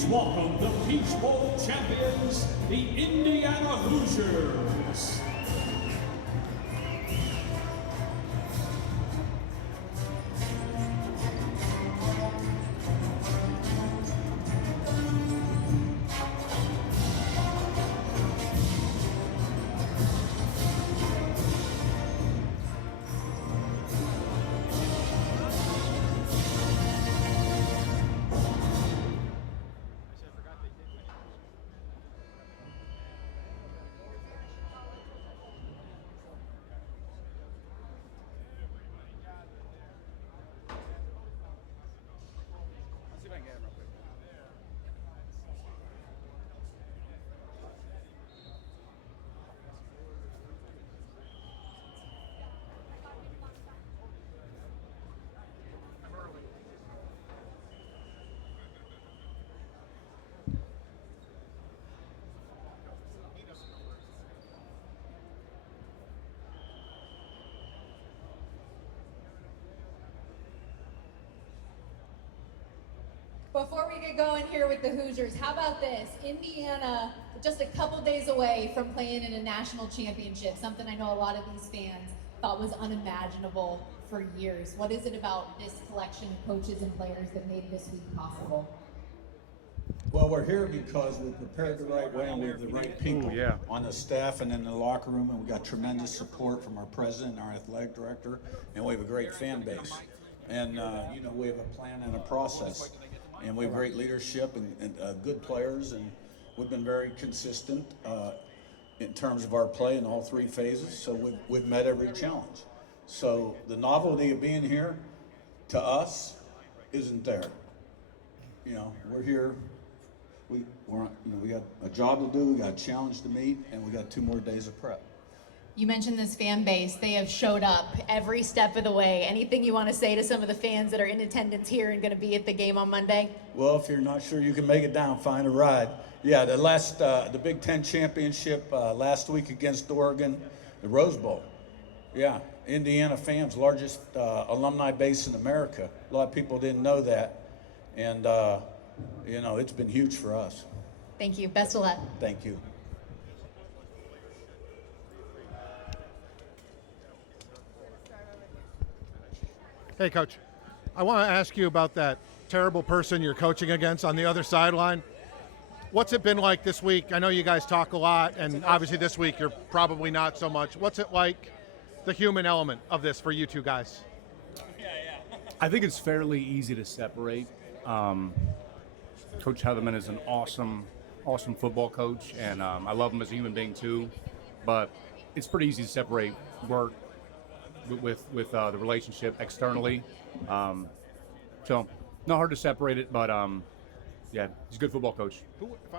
Please welcome the Peach Bowl champions, the Indiana Hoosiers. Before we get going here with the Hoosiers, how about this? Indiana, just a couple days away from playing in a national championship, something I know a lot of these fans thought was unimaginable for years. What is it about this collection of coaches and players that made this week possible? Well, we're here because we're prepared the right way and we have the right people on the staff and in the locker room, and we got tremendous support from our president and our athletic director, and we have a great fan base. And, we have a plan and a process. And we have great leadership and good players, and we've been very consistent in terms of our play in all three phases, so we've met every challenge. So the novelty of being here, to us, isn't there. We're here, we got a job to do, we got a challenge to meet, and we got 2 more days of prep. You mentioned this fan base. They have showed up every step of the way. Anything you want to say to some of the fans that are in attendance here and going to be at the game on Monday? Well, if you're not sure you can make it down, find a ride. Yeah, the Big Ten championship last week against Oregon, the Rose Bowl. Yeah, Indiana fans, largest alumni base in America. A lot of people didn't know that. And, it's been huge for us. Thank you. Best of luck. Thank you. Hey, Coach, I want to ask you about that terrible person you're coaching against on the other sideline. What's it been like this week? I know you guys talk a lot, and obviously this week you're probably not so much. What's it like, the human element of this for you two guys? I think it's fairly easy to separate. Coach Heatherman is an awesome football coach, and I love him as a human being too, but it's pretty easy to separate work with the relationship externally, so not hard to separate it, but he's a good football coach.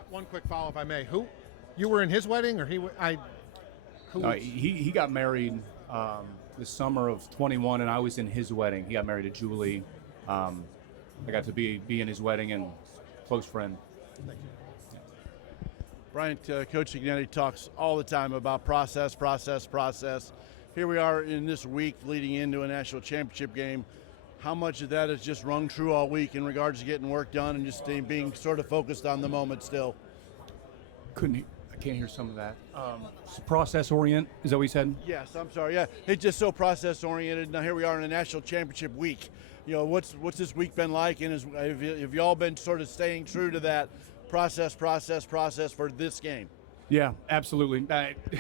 One quick follow, if I may. Who you were in his wedding, or he got married the summer of 21, and I was in his wedding. He got married to Julie. I got to be in his wedding and close friend. Thank you. Bryant, Coach Ignetti talks all the time about process. Here we are in this week leading into a national championship game. How much of that is just rung true all week in regards to getting work done and just being sort of focused on the moment still? I can't hear some of that. Process orient, is that what you said? Yes, I'm sorry. Yeah, it's just so process oriented. Now here we are in a national championship week. What's this week been like, and have you all been sort of staying true to that process for this game? Yeah, absolutely.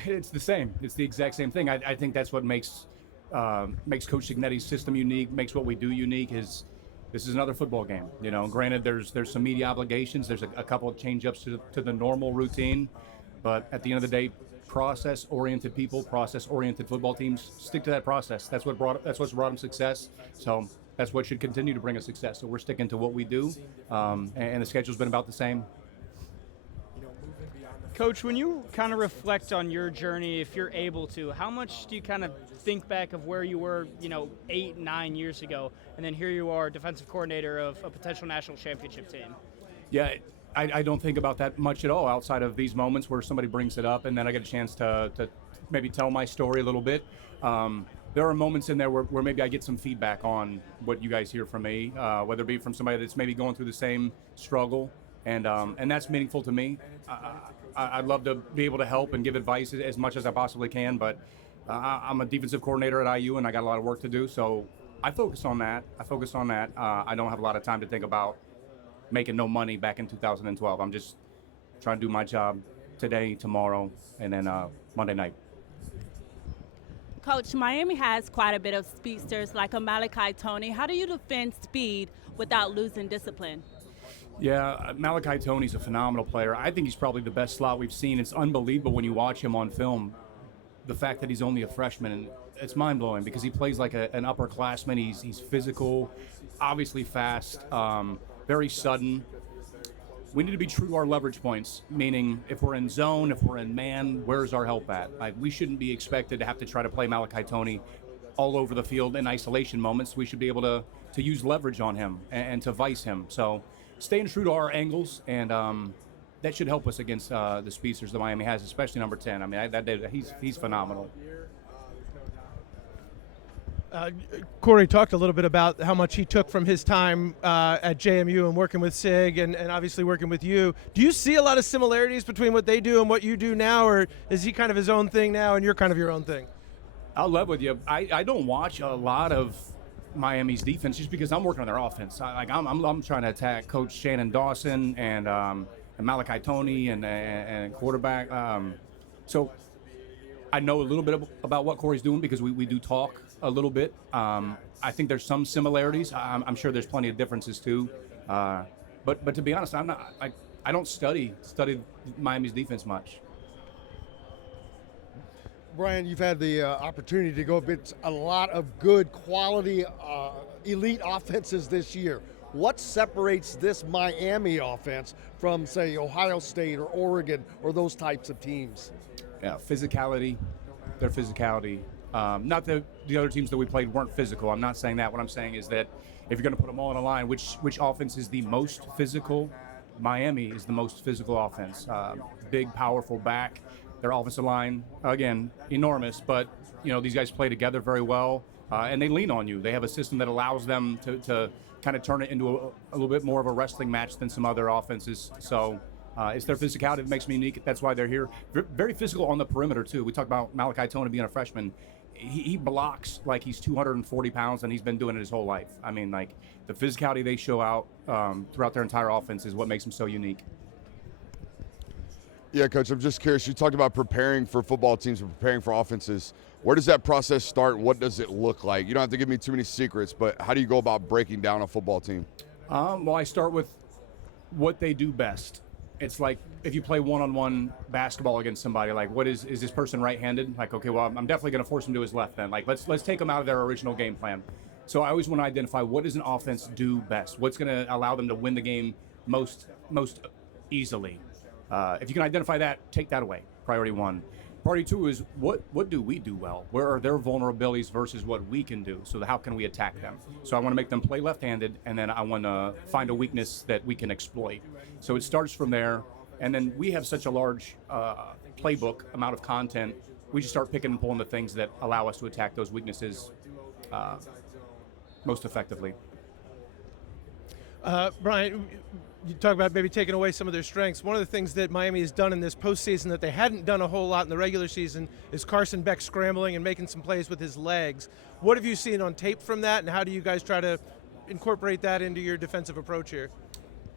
It's the same. It's the exact same thing. I think that's what makes Coach Ignetti's system unique, makes what we do unique. Is this is another football game. Granted, there's some media obligations. There's a couple of change-ups to the normal routine, but at the end of the day, process-oriented people, process-oriented football teams stick to that process. That's what's brought them success. So that's what should continue to bring us success. So we're sticking to what we do, and the schedule's been about the same. Coach, when you kind of reflect on your journey, if you're able to, how much do you kind of think back of where you were, 8, 9 years ago, and then here you are, defensive coordinator of a potential national championship team? Yeah, I don't think about that much at all outside of these moments where somebody brings it up and then I get a chance to maybe tell my story a little bit. There are moments in there where maybe I get some feedback on what you guys hear from me, whether it be from somebody that's maybe going through the same struggle. and that's meaningful to me. I'd love to be able to help and give advice as much as I possibly can, but I'm a defensive coordinator at IU, and I got a lot of work to do, so I focus on that. I don't have a lot of time to think about making no money back in 2012. I'm just trying to do my job today, tomorrow, and then Monday night. Coach, Miami has quite a bit of speedsters like a Malachi Tony. How do you defend speed without losing discipline? Yeah, Malachi Tony's a phenomenal player. I think he's probably the best slot we've seen. It's unbelievable when you watch him on film, the fact that he's only a freshman, and it's mind-blowing because he plays like an upperclassman. He's physical, obviously fast, very sudden. We need to be true to our leverage points, meaning if we're in zone, if we're in man, where's our help at? Like, we shouldn't be expected to have to try to play Malachi Tony all over the field in isolation moments. We should be able to use leverage on him and to vice him. So staying true to our angles, and that should help us against the speedsters that Miami has, especially number 10. I mean, he's phenomenal. Corey talked a little bit about how much he took from his time at JMU and working with SIG and obviously working with you. Do you see a lot of similarities between what they do and what you do now, or is he kind of his own thing now and you're kind of your own thing? I'll live with you. I don't watch a lot of Miami's defense just because I'm working on their offense. I'm trying to attack Coach Shannon Dawson and Malachi Tony and quarterback. So I know a little bit about what Corey's doing because we do talk a little bit. I think there's some similarities. I'm sure there's plenty of differences too. But to be honest, I don't study Miami's defense much. Brian, you've had the opportunity to go against a lot of good quality elite offenses this year. What separates this Miami offense from, say, Ohio State or Oregon or those types of teams? Yeah, physicality, their physicality. Not that the other teams that we played weren't physical. I'm not saying that. What I'm saying is that if you're going to put them all on a line, which offense is the most physical? Miami is the most physical offense. Big, powerful back. Their offensive line, again, enormous, but these guys play together very well, and they lean on you. They have a system that allows them to kind of turn it into a little bit more of a wrestling match than some other offenses. So it's their physicality that makes me unique. That's why they're here. Very physical on the perimeter, too. We talked about Malachi Tony being a freshman. He blocks like he's 240 pounds, and he's been doing it his whole life. I mean, like, the physicality they show out throughout their entire offense is what makes them so unique. Yeah, Coach, I'm just curious. You talked about preparing for football teams and preparing for offenses. Where does that process start? What does it look like? You don't have to give me too many secrets, but how do you go about breaking down a football team? Well, I start with what they do best. It's like if you play one-on-one basketball against somebody, like, what is this person right-handed? Like, okay, well, I'm definitely going to force him to his left then. Like, let's take them out of their original game plan. So I always want to identify what does an offense do best? What's going to allow them to win the game most easily? If you can identify that, take that away. Priority one. Priority two is what do we do well? Where are their vulnerabilities versus what we can do? So how can we attack them? So I want to make them play left-handed, and then I want to find a weakness that we can exploit. So it starts from there, and then we have such a large playbook amount of content. We just start picking and pulling the things that allow us to attack those weaknesses most effectively. Brian, you talk about maybe taking away some of their strengths. One of the things that Miami has done in this postseason that they hadn't done a whole lot in the regular season is Carson Beck scrambling and making some plays with his legs. What have you seen on tape from that, and how do you guys try to incorporate that into your defensive approach here?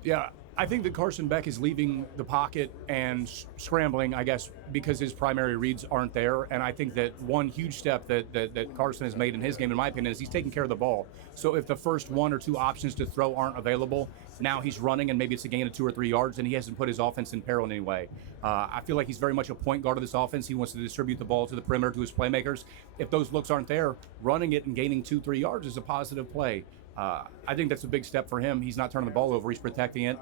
Yeah, I think that Carson Beck is leaving the pocket and scrambling, I guess, because his primary reads aren't there. And I think that one huge step that Carson has made in his game, in my opinion, is he's taking care of the ball. So if the first one or two options to throw aren't available, now he's running and maybe it's a gain of 2 or 3 yards, and he hasn't put his offense in peril in any way. I feel like he's very much a point guard of this offense. He wants to distribute the ball to the perimeter to his playmakers. If those looks aren't there, running it and gaining 2-3 yards is a positive play. I think that's a big step for him. He's not turning the ball over. He's protecting it.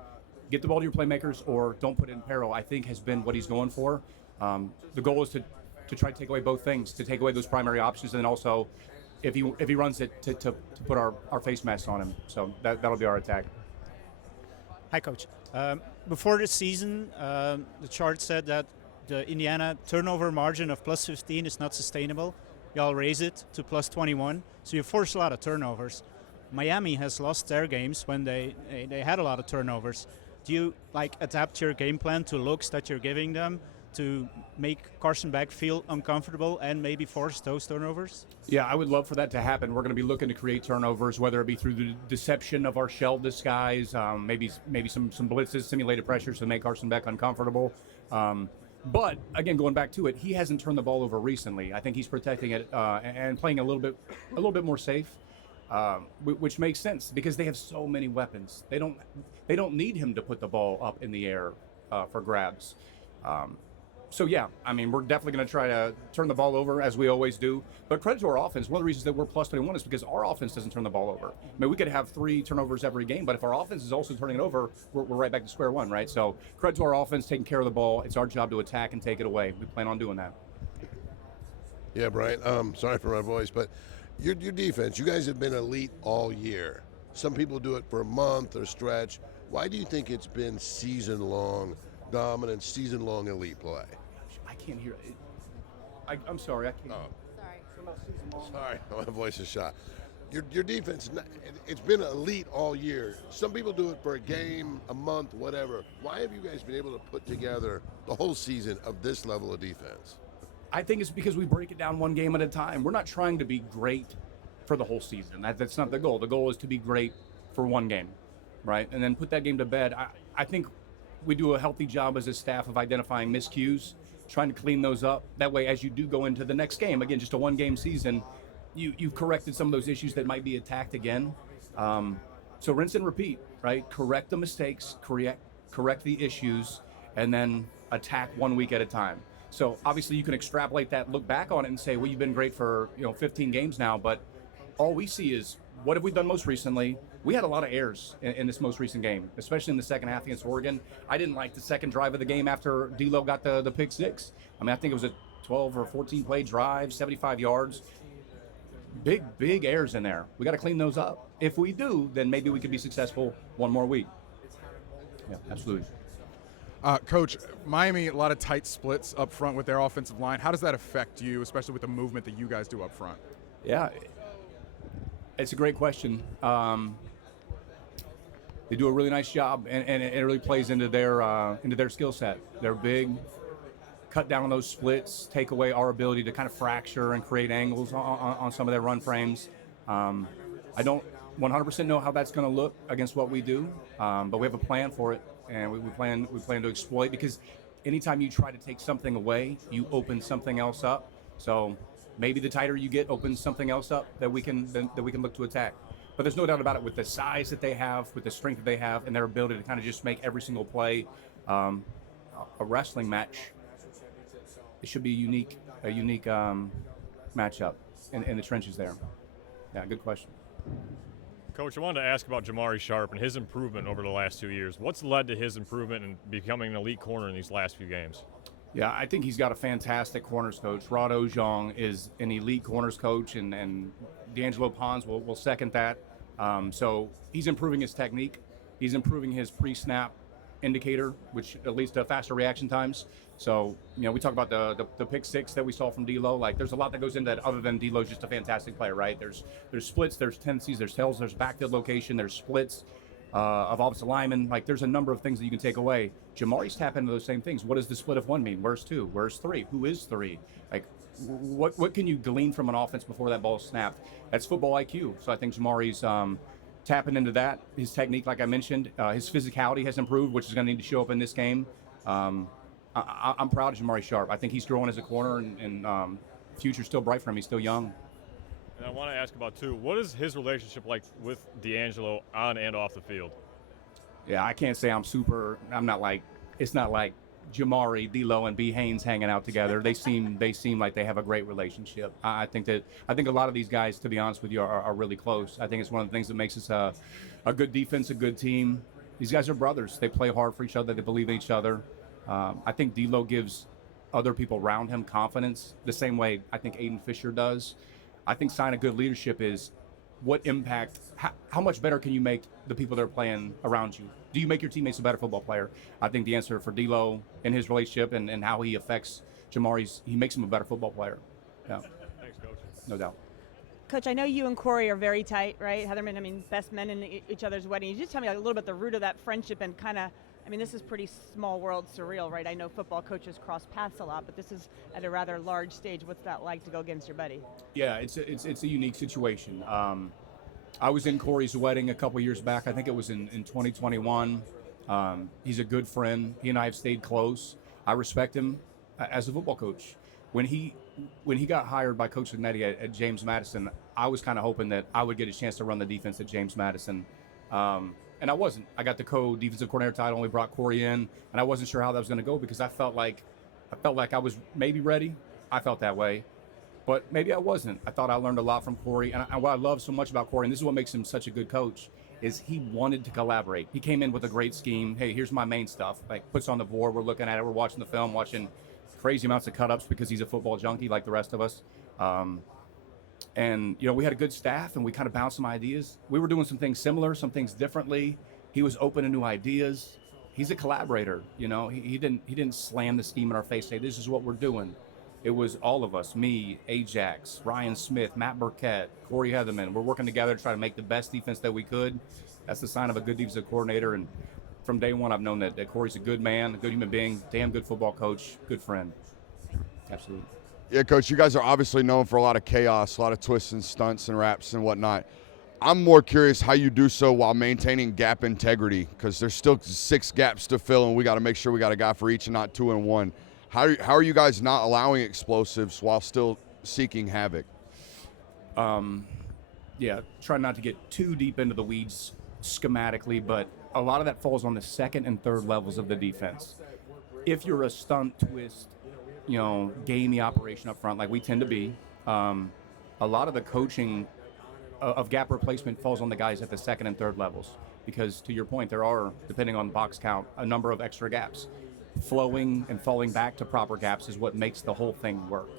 Get the ball to your playmakers or don't put it in peril, I think, has been what he's going for. The goal is to try to take away both things, to take away those primary options, and then also, if he runs it, to put our face masks on him. So that'll be our attack. Hi, Coach. Before the season, the chart said that the Indiana turnover margin of plus 15 is not sustainable. Y'all raise it to plus 21, so you force a lot of turnovers. Miami has lost their games when they had a lot of turnovers. Do you like adapt your game plan to looks that you're giving them to make Carson Beck feel uncomfortable and maybe force those turnovers? Yeah, I would love for that to happen. We're going to be looking to create turnovers, whether it be through the deception of our shell disguise, maybe some blitzes, simulated pressures to make Carson Beck uncomfortable. But again, going back to it, he hasn't turned the ball over recently. I think he's protecting it and playing a little bit more safe, which makes sense because they have so many weapons. They don't need him to put the ball up in the air for grabs. So yeah, I mean, we're definitely going to try to turn the ball over as we always do. But credit to our offense. One of the reasons that we're plus 21 is because our offense doesn't turn the ball over. I mean, we could have 3 turnovers every game, but if our offense is also turning it over, we're right back to square one, right? So credit to our offense taking care of the ball. It's our job to attack and take it away. We plan on doing that. Yeah, Brian. Sorry for my voice, but your defense. You guys have been elite all year. Some people do it for a month or stretch. Why do you think it's been season-long dominant, season-long elite play? I can't hear it. I'm sorry, I can't. Oh. Sorry, my voice is shot. Your defense, it's been elite all year. Some people do it for a game, a month, whatever. Why have you guys been able to put together the whole season of this level of defense? I think it's because we break it down one game at a time. We're not trying to be great for the whole season. That's not the goal. The goal is to be great for one game, right? And then put that game to bed. I think we do a healthy job as a staff of identifying miscues, trying to clean those up. That way, as you do go into the next game, again, just a one-game season, you've corrected some of those issues that might be attacked again. So rinse and repeat, right? Correct the mistakes, correct the issues, and then attack 1 week at a time. So obviously you can extrapolate that, look back on it and say, well, you've been great for 15 games now, but all we see is what have we done most recently? We had a lot of errors in this most recent game, especially in the second half against Oregon. I didn't like the second drive of the game after D'Lo got the pick six. I mean, I think it was a 12 or 14 play drive, 75 yards. Big errors in there. We got to clean those up. If we do, then maybe we could be successful one more week. Yeah, absolutely. Coach, Miami, a lot of tight splits up front with their offensive line. How does that affect you, especially with the movement that you guys do up front? Yeah, it's a great question. They do a really nice job, and it really plays into their skill set. They're big, cut down on those splits, take away our ability to kind of fracture and create angles on some of their run frames. I don't 100% know how that's going to look against what we do, but we have a plan for it, and we plan to exploit, because anytime you try to take something away, you open something else up. So maybe the tighter you get opens something else up that we can look to attack. But there's no doubt about it, with the size that they have, with the strength that they have, and their ability to kind of just make every single play a wrestling match. It should be a unique matchup in the trenches there. Yeah, good question. Coach, I wanted to ask about Jamari Sharp and his improvement over the last 2 years. What's led to his improvement and becoming an elite corner in these last few games? Yeah, I think he's got a fantastic corners coach. Rod Ojong is an elite corners coach, and D'Angelo Pons will second that. So he's improving his technique. He's improving his pre-snap indicator, which leads to faster reaction times. So, we talk about the pick six that we saw from D'Lo. Like, there's a lot that goes into that, other than D'Lo's just a fantastic player, right? There's splits, there's tendencies, there's tells, there's backfield location, there's splits of offensive linemen. Like, there's a number of things that you can take away. Jamari's tap into those same things. What does the split of one mean? Where's two? Where's three? Who is three? Like, what can you glean from an offense before that ball is snapped? That's football IQ. So I think Jamari's tapping into that. His technique, like I mentioned, his physicality has improved, which is going to need to show up in this game. I'm proud of Jamari Sharp. I think he's growing as a corner, and future's still bright for him. He's still young. And I want to ask about, too, what is his relationship like with D'Angelo on and off the field? Yeah, I can't say it's not like Jamari, D'Lo, and B. Haynes hanging out together. They seem like they have a great relationship. I think a lot of these guys, to be honest with you, are really close. I think it's one of the things that makes us a good defense, a good team. These guys are brothers. They play hard for each other. They believe in each other. I think D'Lo gives other people around him confidence the same way I think Aiden Fisher does. I think sign of good leadership is what impact, how much better can you make the people that are playing around you? Do you make your teammates a better football player? I think the answer for D'Lo in his relationship and how he affects Jamari's, he makes him a better football player. Yeah. Thanks, Coach. No doubt. Coach, I know you and Corey are very tight, right? Heatherman, best men in each other's wedding. You just tell me a little bit the root of that friendship and kind of mean, this is pretty small world surreal, right? I know football coaches cross paths a lot, but this is at a rather large stage. What's that like to go against your buddy? Yeah, it's a unique situation. I was in Corey's wedding a couple years back. I think it was in 2021. He's a good friend. He and I have stayed close. I respect him as a football coach. When he got hired by Coach Signetti at James Madison, I was kind of hoping that I would get a chance to run the defense at James Madison. And I wasn't. I got the co-defensive coordinator title, and we brought Corey in, and I wasn't sure how that was going to go because I felt like I was maybe ready. I felt that way, but maybe I wasn't. I thought I learned a lot from Corey, and what I love so much about Corey, and this is what makes him such a good coach, is he wanted to collaborate. He came in with a great scheme. Hey, here's my main stuff. Like, puts on the board. We're looking at it. We're watching the film, watching crazy amounts of cut-ups because he's a football junkie like the rest of us. And, we had a good staff, and we kind of bounced some ideas. We were doing some things similar, some things differently. He was open to new ideas. He's a collaborator, He didn't slam the scheme in our face, say, this is what we're doing. It was all of us, me, Ajax, Ryan Smith, Matt Burkett, Corey Heatherman. We're working together to try to make the best defense that we could. That's the sign of a good defensive coordinator. And from day one, I've known that Corey's a good man, a good human being, damn good football coach, good friend. Absolutely. Yeah, Coach, you guys are obviously known for a lot of chaos, a lot of twists and stunts and wraps and whatnot. I'm more curious how you do so while maintaining gap integrity, because there's still 6 gaps to fill, and we got to make sure we got a guy for each and not 2 and 1. How are you guys not allowing explosives while still seeking havoc? Yeah, try not to get too deep into the weeds schematically, but a lot of that falls on the second and third levels of the defense. If you're a stunt, twist, gamey operation up front, like we tend to be, a lot of the coaching of gap replacement falls on the guys at the second and third levels, because to your point, there are, depending on box count, a number of extra gaps. Flowing and falling back to proper gaps is what makes the whole thing work.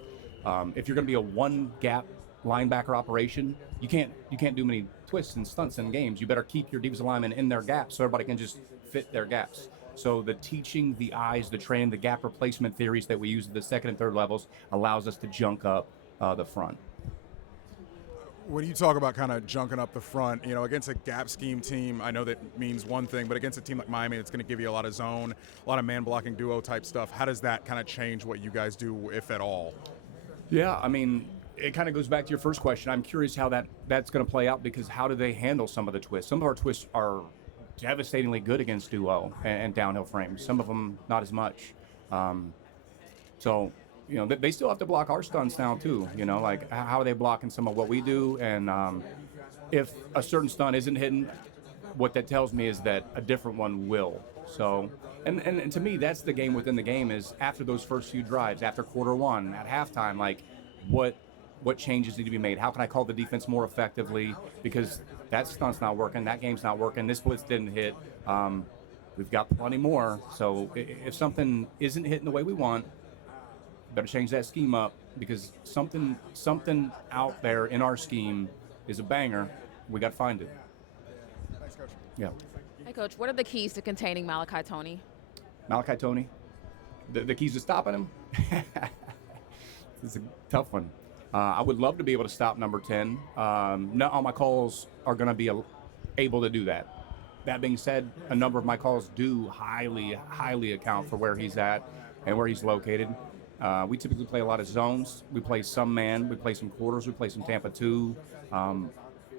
If you're going to be a one gap linebacker operation, you can't do many twists and stunts in games. You better keep your defensive linemen in their gaps so everybody can just fit their gaps. So the teaching, the eyes, the training, the gap replacement theories that we use at the second and third levels allows us to junk up the front. When you talk about kind of junking up the front, against a gap scheme team, I know that means one thing, but against a team like Miami, it's going to give you a lot of zone, a lot of man-blocking duo type stuff. How does that kind of change what you guys do, if at all? Yeah, I mean, it kind of goes back to your first question. I'm curious how that's going to play out, because how do they handle some of the twists? Some of our twists are devastatingly good against duo and downhill frames. Some of them not as much. They still have to block our stunts now too. Like how are they blocking some of what we do? And if a certain stunt isn't hitting, what that tells me is that a different one will. So, and to me, that's the game within the game, is after those first few drives, after quarter one, at halftime, like what changes need to be made? How can I call the defense more effectively? Because that stunt's not working, that game's not working, this blitz didn't hit. We've got plenty more. So if something isn't hitting the way we want, better change that scheme up, because something out there in our scheme is a banger. We got to find it. Thanks, Coach. Yeah. Hey, Coach, what are the keys to containing Malachi Tony? Malachi Tony? The keys to stopping him? It's a tough one. I would love to be able to stop number 10. Not all my calls are going to be able to do that. That being said, a number of my calls do highly account for where he's at and where he's located. We typically play a lot of zones. We play some man. We play some quarters. We play some Tampa 2.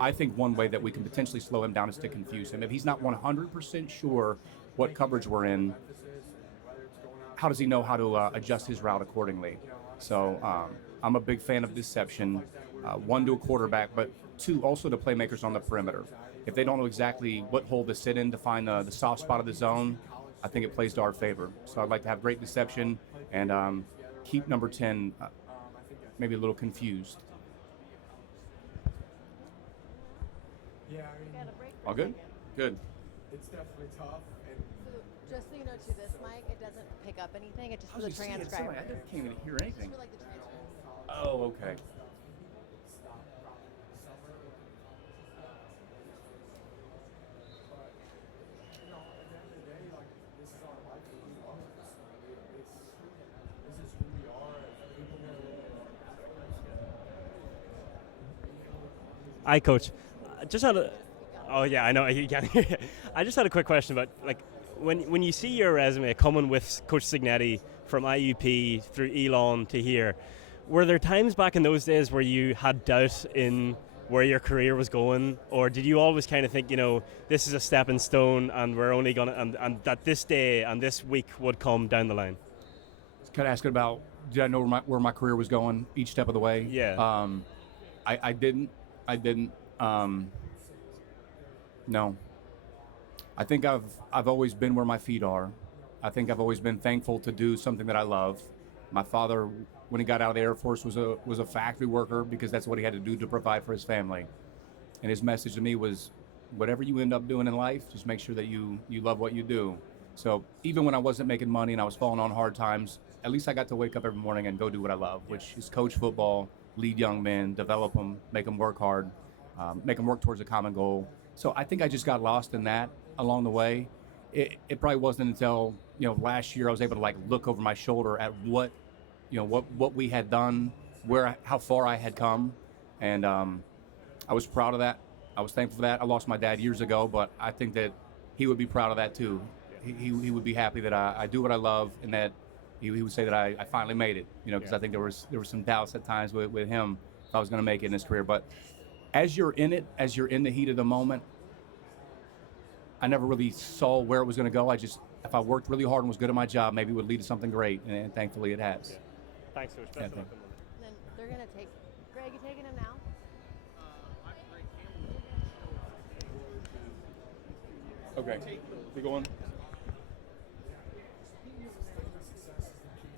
I think one way that we can potentially slow him down is to confuse him. If he's not 100% sure what coverage we're in, how does he know how to adjust his route accordingly? So I'm a big fan of deception. 1, to a quarterback, but 2, also to playmakers on the perimeter. If they don't know exactly what hole to sit in to find the soft spot of the zone, I think it plays to our favor. So I'd like to have great deception and keep number 10 maybe a little confused. Yeah, All good? Good. It's definitely tough. And just so you know, to this mic, it doesn't pick up anything. It's just for the transcriber. I can't even hear anything. Just for, like, the transcriber. Oh, okay. Hi, Coach. I just had a quick question about, like, when you see your resume coming with Coach Signetti from IUP through Elon to here, were there times back in those days where you had doubt in where your career was going, or did you always kind of think, this is a stepping stone and we're only going to, and that this day and this week would come down the line? Kind of asking about, did I know where my career was going each step of the way? Yeah. I didn't. No. I think I've always been where my feet are. I think I've always been thankful to do something that I love. My father, when he got out of the Air Force, was a factory worker because that's what he had to do to provide for his family. And his message to me was, whatever you end up doing in life, just make sure that you love what you do. So even when I wasn't making money and I was falling on hard times, at least I got to wake up every morning and go do what I love, which is coach football, lead young men, develop them, make them work hard, make them work towards a common goal. So I think I just got lost in that along the way. It probably wasn't until last year I was able to look over my shoulder at what we had done, how far I had come, and I was proud of that. I was thankful for that. I lost my dad years ago, but I think that he would be proud of that too. He would be happy that I do what I love, and that he would say that I finally made it. Because I think there was some doubts at times with him if I was going to make it in his career. But as you're in it, as you're in the heat of the moment, I never really saw where it was going to go. If I worked really hard and was good at my job, maybe it would lead to something great, and thankfully it has. Yeah. Thanks, Coach. Best of luck. Then they're going to take, Greg, you taking him now? Okay, we going?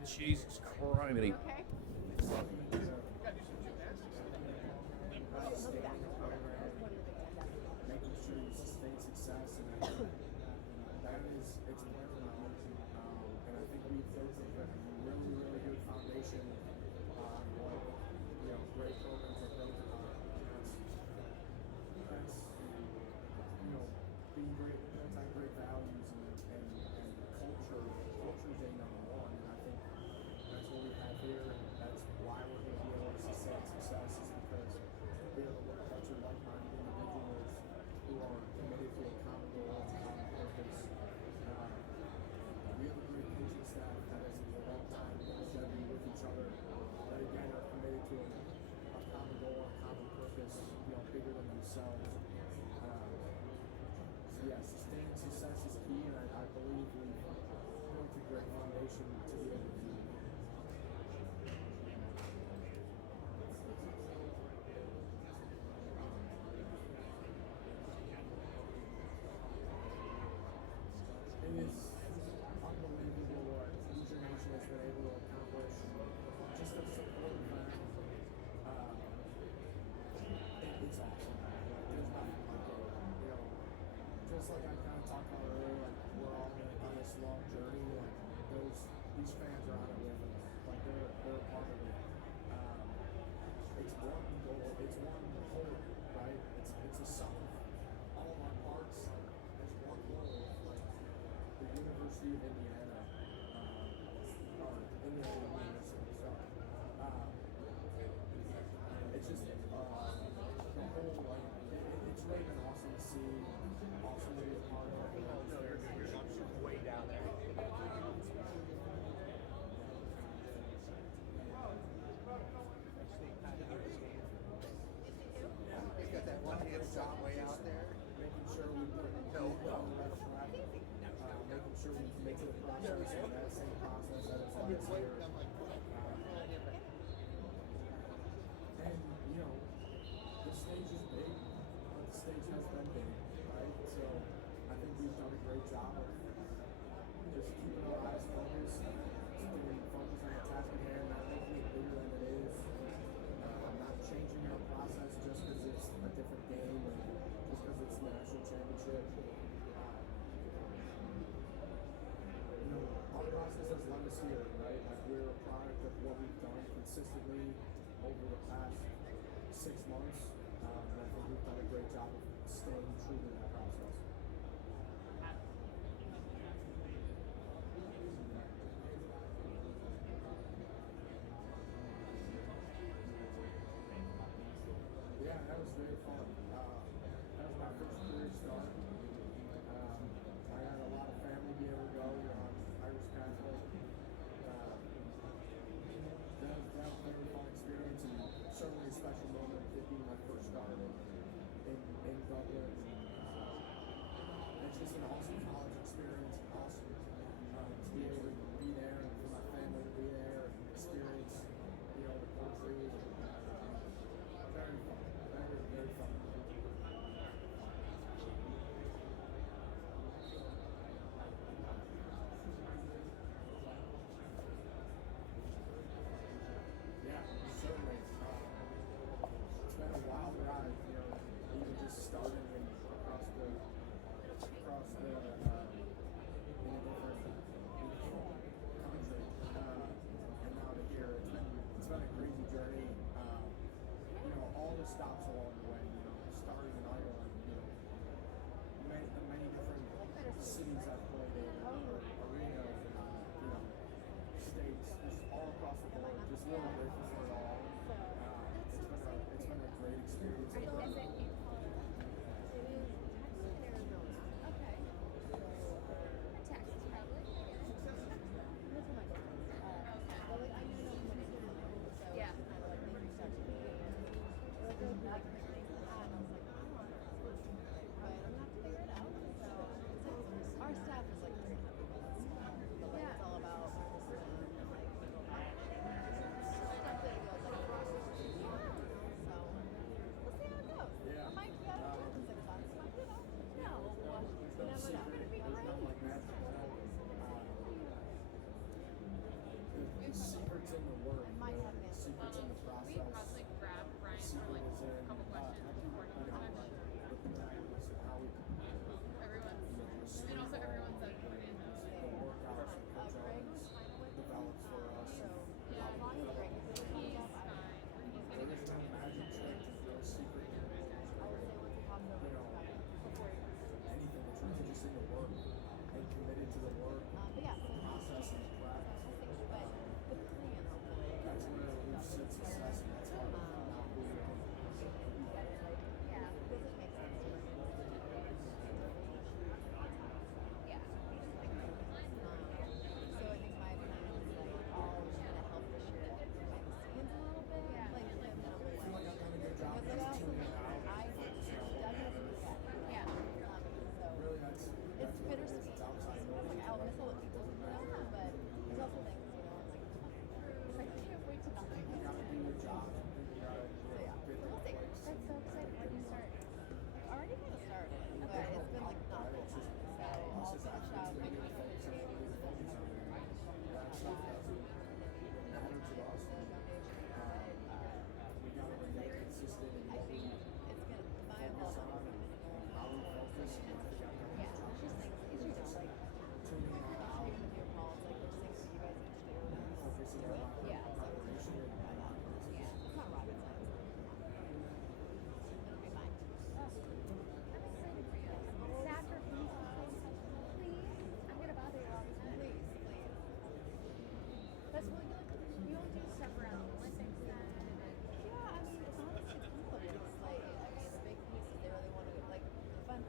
Jesus Christ. Okay. Making sure you sustain success, and that is, it's paramount. And I think we've built a really, really good foundation on what great programs are built upon. That's being great, built on great values and culture. Culture is number one, and I think that's what we have here, and that's why we're going to be able to sustain success, is because we have a bunch of like-minded individuals who are committed to a common goal and a common purpose. We have a great coaching staff that has a long time longevity with each other, that again are committed to a common goal, a common purpose, bigger than themselves. So yeah, sustained success is key, and I believe we've built a great foundation to be able to do that. It is unbelievable what Hoosier Nation has been able to accomplish. Just a support fan. It's awesome. There's nothing like it. Just like I kind of talked about earlier, we're all on this long journey. These fans are on it with us. They're a part of it. It's one goal. It's one whole, right? It's a sum of all of our parts as one whole. The University of Indiana, or Indiana University, so it's just the whole, it's really been awesome to see, awesome to be a part of. You're way down there. He's got that one-handed job way out there, making sure we put making sure we make it a process, and that same process that is on this year. And, the stage is big, but the stage has been big, right? So I think we've done a great job of just keeping our eyes focused, staying focused on the task at hand, not making it bigger than it is, not changing our process just because it's a different game or just because it's the national championship. Our process has led us here, right? We're a product of what we've done consistently over the past 6 months, and I think we've done a great job of staying true to that process. Yeah, that was very fun. That was my first career start. I had a lot of family public. It's just an awesome college experience, awesome to be able to be there and for my family to be there and experience, the country. Very fun, very, very fun. Yeah, certainly. It's been a wild ride, even just starting across the in a different country, and now to here. It's been a crazy journey. All the stops along the way. Starting in Ireland, many different cities I've played in, arenas, and states, just all across the board. Just really grateful for it all. It's been a great experience. Is it in Texas, probably. Yeah. Our staff is like 300 people, but like it's all about Yeah. Mike, you got to work in 6 months. No, you never know. It's gonna be great. The secret's in the work. I might have The secret's in the process. We probably grab Brian for like a couple questions before he goes on. Everyone's, and also everyone's like put in those. The workouts and coach develops for us. Yeah, he's fine. There is no magic trick, no secret. Anything. It's really just in the work and committed to the work, process and practice. That's where we've seen success, and that's how we It's bittersweet. I'll miss all the people, but there's also things, it's like I can't wait to not do You gotta do your job. We'll see. That's so exciting. When do you start? Already kind of started, but it's been like not full time. So I'll finish out my contract games. We gotta remain consistent in what we It's gonna my involvement is minimal. how we focus and Yeah, it's just things like tuning that out. taking the new calls, like there's things that you guys need to do. Focusing on Yeah, so preparation. yeah, it's not rocket science. It'll be fine. I'm excited for you. Sacker, please. I'm gonna bother you all the time. Please. But you won't do stuff around the Olympics then. Yeah, I mean, it's honestly cool of it. It's like, I mean, the big piece is they really want to, like, the fun,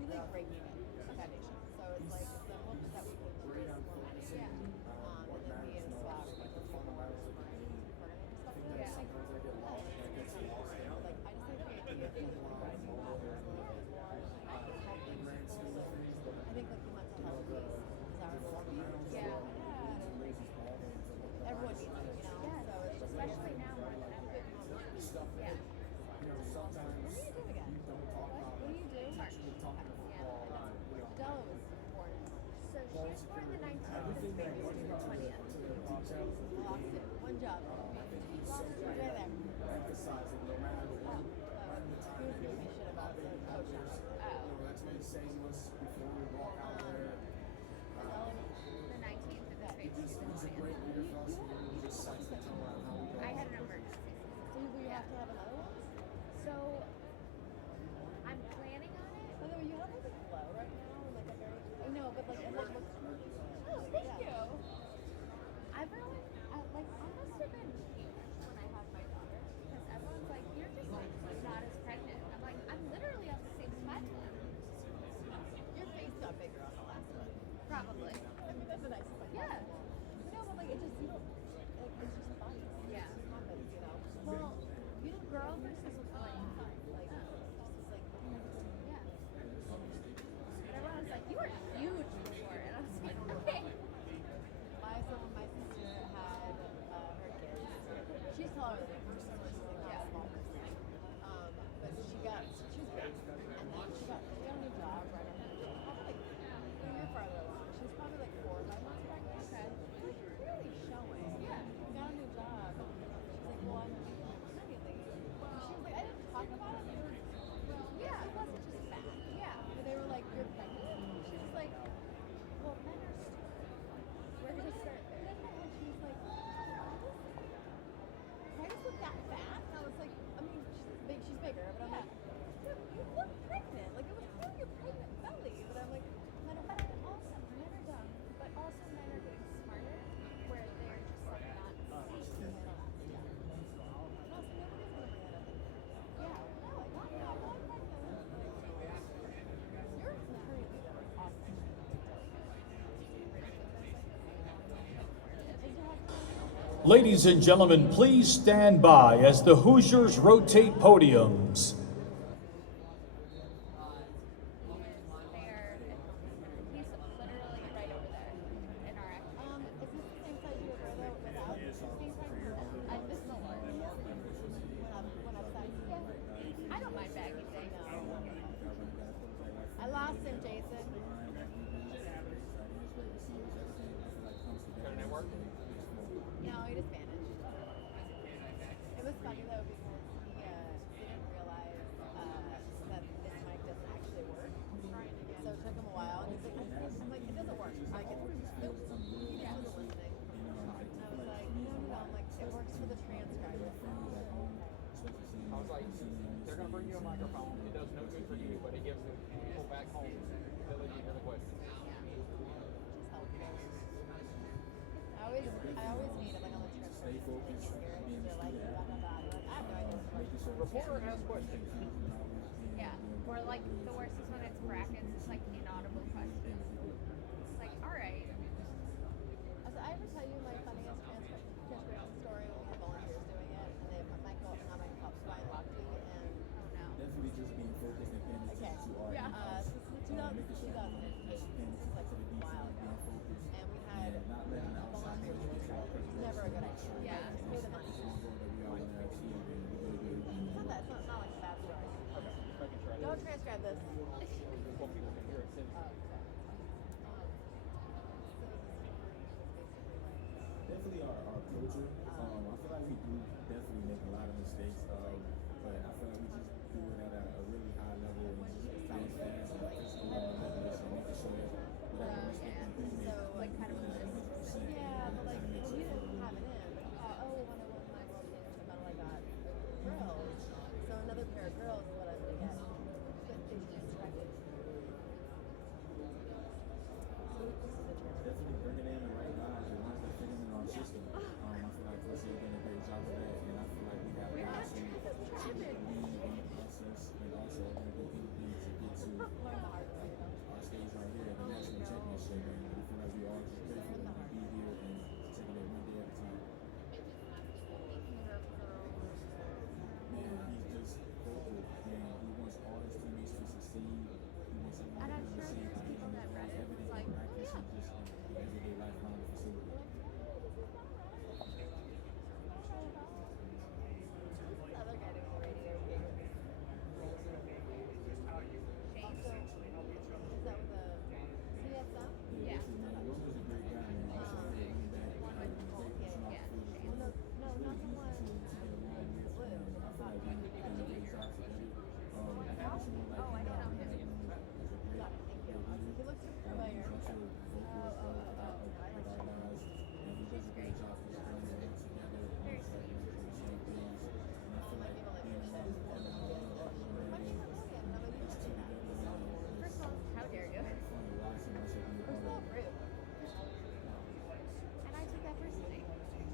we like breaking it, the foundation. So it's like, the hope is that we can raise more money. Yeah. And then be in a spot where we can do more marketing and stuff. Yeah. Sometimes I get lost. I get so lost in Like, I just like the idea of like, rising up a little bit more. the grand scheme of things, but I think like the mental health piece is desirable. Yeah. Everyone needs it, you know? Yes, So it's just especially now more than ever. stuff that, sometimes What do you do again? you don't talk about. What do you do? Actually talking to football, Della was born in So she was born the 19th, this baby's due the 20th. lost it. One job. Lost Right there. emphasizing no matter what, when the He time was giving me shit about the coach. that's what he's saying to us before we walk out there. The 19th, and this baby's due the He's a 20th. great leader for us, and he just sets the tone on how we go. I had an emergency. So you have to have another one? So I'm planning on it. By the way, you have like a glow right now, like a very. I know, but like it like looks really good. Oh, thank you. Everyone, like, I must have been huge when I had my daughter because everyone's like, you're just like not as pregnant. I'm like, I'm literally on the same spectrum. Your face got bigger on the last one. Probably. I mean, that's a nice one. Yeah. No, Ladies and gentlemen, please stand by as the Hoosiers rotate podiums. I don't mind bagging things. I lost him, Jason. No, he just vanished. It was funny though because he didn't realize that this mic doesn't actually work. So it took him a while, and he's like, I'm like, it doesn't work. I'm like, nope. He just wasn't listening. And I was like, no. I'm like, it works for the transcriber. I was like, they're going to bring you a microphone. It does no good for you, but it gives the people back home the ability to hear the questions. I always need it like on the transcriber. They're like, blah, blah, blah. They're like, I have no idea what the question is. Reporter has questions. Yeah. Or like the worst is when it's brackets, it's like inaudible questions. It's like, all right. So I ever tell you my funniest transcription story when we had volunteers doing it, and they have Michael, not Michael, Brian Lochte, and Definitely just being focused and paying attention to our this is 2008. This is like a while ago, and we had volunteers. Never a good idea. Yeah. Just pay them money. It's not like a bad story. Okay. Don't transcribe this. Well, people can hear it too. Definitely our culture. I feel like we do definitely make a lot of mistakes, but I feel like we just do it at a really high level and just stay fast and physical and making sure that whatever mistake we do make, like kind of a list. Yeah, but like when you didn't have it in, when I won my world championship medal, I got girls. So another pair of girls is what I'm gonna get. But they transcribed it. Definitely bringing in the right guys, the ones that fit in our system. I feel like Coach has done a great job of that, and I feel like we have guys who believe in the process and also are going to do anything to get to our stage right here, the national championship. And I feel like we all just grateful to be here and taking it one day at a time. Man, he's just vocal, and he wants all his teammates to succeed. He wants everyone to do the same thing. And it's all evident in practice and just in everyday life around the facility. Other guy doing the radio gig. Is that with the CSM? Yeah. Rose is a great guy, man. Also, great back, great pushing off the field. No, not the one. Blue. I feel like we did a great job together. Having someone like him out there is a great leader. He looks familiar. He's also vocal with our guys, and he does a great job of just bringing it all together and just like making sure the same things. And I feel like being among the two together, First of all, how dare you? fun to watch and also be a First of all, part of it. rude. And I took that personally. I did.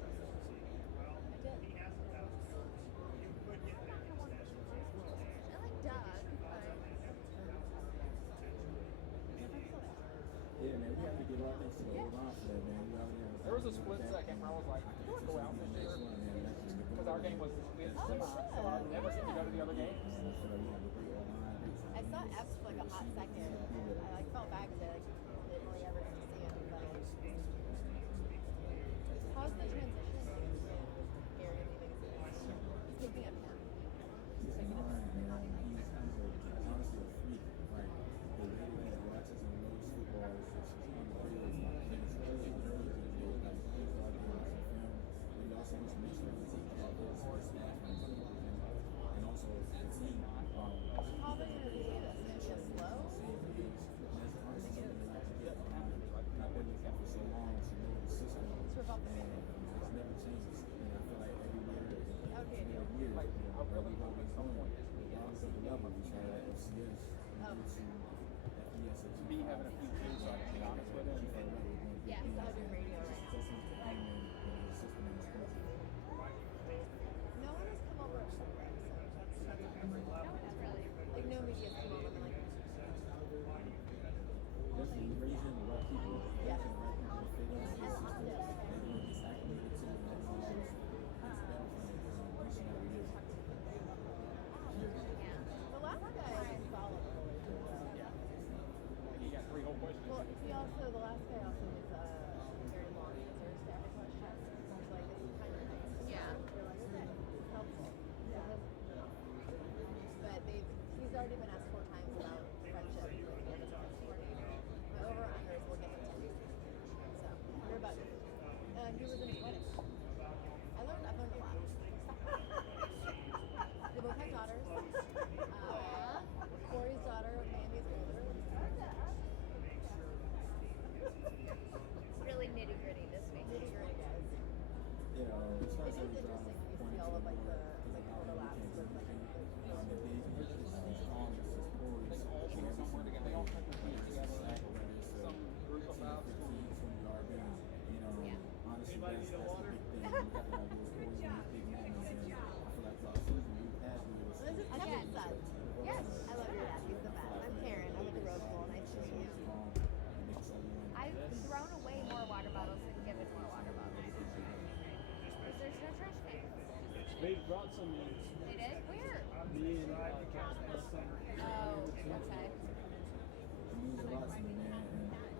I like Doug, but Yeah, man, we have to give all thanks to the old line for that, man. We out there. There was a split second where I was like, let's go out and share. Because our game was, we had semi, so I never get to go to the other games. I saw Epps for like a hot second, and I like felt bad because I like didn't really ever get to see him. But how's the transition with Gary leaving? He's picking up him. He's honestly a freak. Like, the way that he watches and knows football is just unreal. And it's early in his days, like, he's all day watching film, but he also wants to make sure he takes care of his staff and team, and also the team. Probably going to be a snitch of slow. Same age, and that's honestly something I like to get behind. I've been with him for so long to know the system, and it's never changed. And I feel like every year, we've always known, regardless of the level, we try to FCS, FBS, Me having a few kids, so I can be honest with him. Yeah, he's out doing radio right now. No one has come over at Shore, so that's no one has really. Like no media's come over and been like. Definitely raising the right people. Yes. The right people to fit into the system. And when it's acclimated to it, of like the overlaps with like They all sit somewhere together. They all cut their teams together. Some group of five. Anybody need a water? Good job. This is Kevin's son. Yes. I love your dad. He's the best. I'm Karen. I'm with the Rose Bowl. Nice to meet you. I've thrown away more water bottles than given more water bottles. Because there's no trash can. They brought some in. They did? Where? Me and Josh last summer. Oh, okay.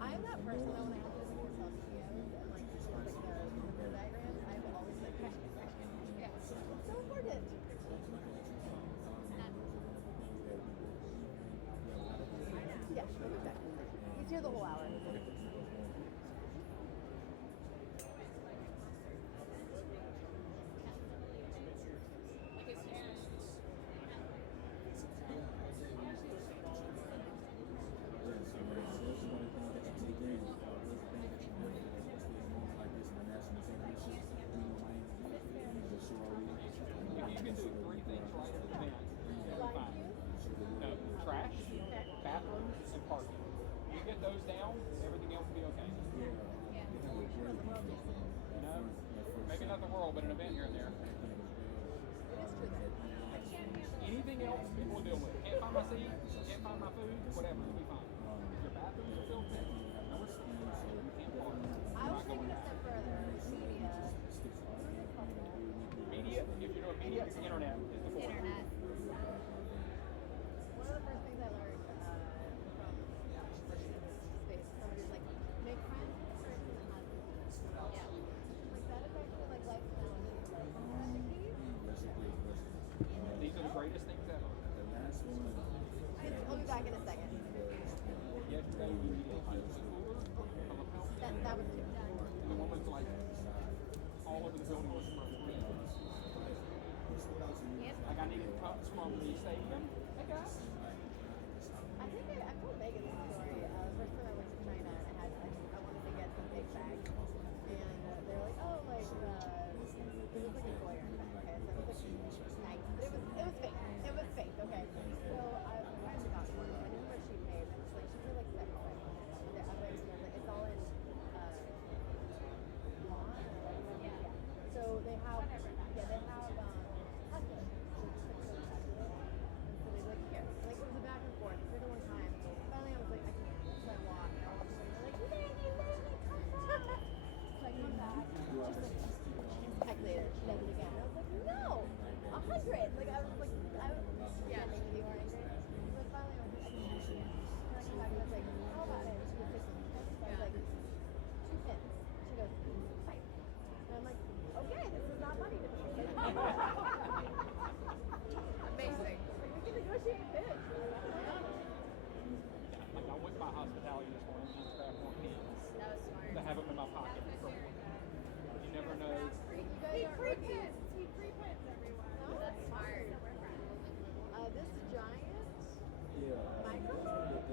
I'm that person though when I have to do self videos and like just like the diagrams, I've always like yeah. It's so important. Yeah, exactly. He's here the whole hour. If you can do three things right at the event, you're fine. No, trash, bathrooms, and parking. You get those down, everything else will be okay. You know, maybe not the world, but an event here and there. Anything else people will deal with. Can't find my seat, can't find my food, whatever, it'll be fine. If your bathrooms are filthy, no excuse, you can't park. I was taking a step further. Media. Media, if you're doing media, internet is the fourth. Internet. One of the first things I learned from working in this space, somebody was like, make friends with the person that has the keys. Yeah. Like that is actually like life challenges. Like, you have the keys? These are the greatest things ever. I'll be back in a second. Yesterday, we needed a cooler from a health That was too. and the woman's like all over the building was from like I needed cups from the stadium. Hey guys. I think I told Megan this story. The first time I went to China and I wanted to get some big bags. And they were like, oh, like, it was like a lawyer thing, okay? So it was like nice. But it was fake. It was fake, okay? So I went to got one. I knew how much she paid. And she's like, she paid like $7. I was like, it's all in yuan. Yeah. So they have, hustlers. And so they like, here. Like, it was a back and forth. It took a long time. Finally, I was like, I can't. So I walked. And I walked away. They're like, Lady, come back. So I come back. She's like, heck later. She does it again. And I was like, no, 100. Like, I was like, making me more angry. So finally, I was like, I can't. And I come back and I was like, how about it? She was 6 minutes. So I was like, 2 pins. She goes, fight. And I'm like, okay, this is not money to me. Amazing. Like, we can negotiate pins. Like I went by hospitality this morning and just grabbed more pins That was smart. to have them in my pocket. You never know. You guys are rookies. Keep free pins, everyone. No, That's smart. This giant microphone.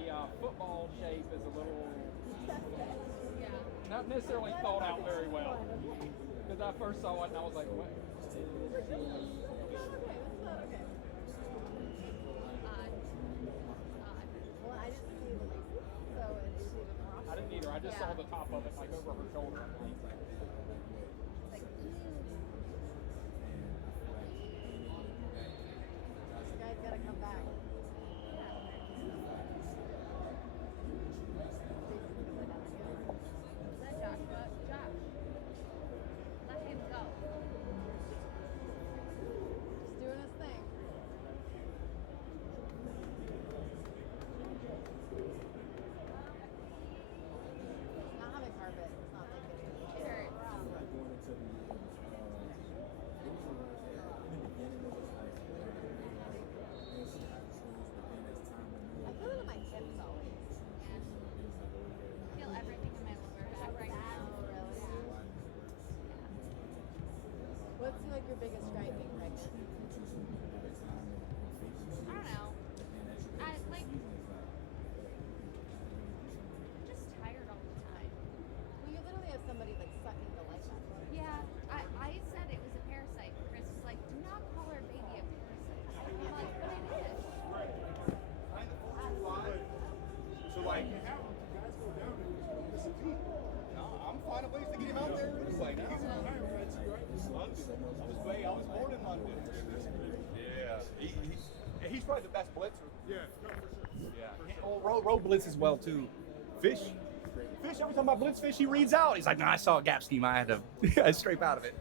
The football shape is a little Yeah. not necessarily thought out very well. Because I first saw it and I was like, what? Well, I didn't see the laces, so it's even more. I didn't either. I just saw the top of it like over her shoulder. This guy's gotta come back. Is that Joshua? Josh. Let him go. Just doing his thing. Not having carpet. It's not like it. It hurts. I feel it in my hips always. I feel everything in my lower back right now. What's like your biggest gripe being pregnant? I don't know. I like I'm just tired all the time. Well, you literally have somebody like sucking the life out of you. Yeah, I said it was a He's probably the best blitzer. Yeah, no, for sure. Yeah. Road blitz as well too. Fish, every time I blitz Fish, he reads out. He's like, "No, I saw a gap scheme. I had to scrape out of it."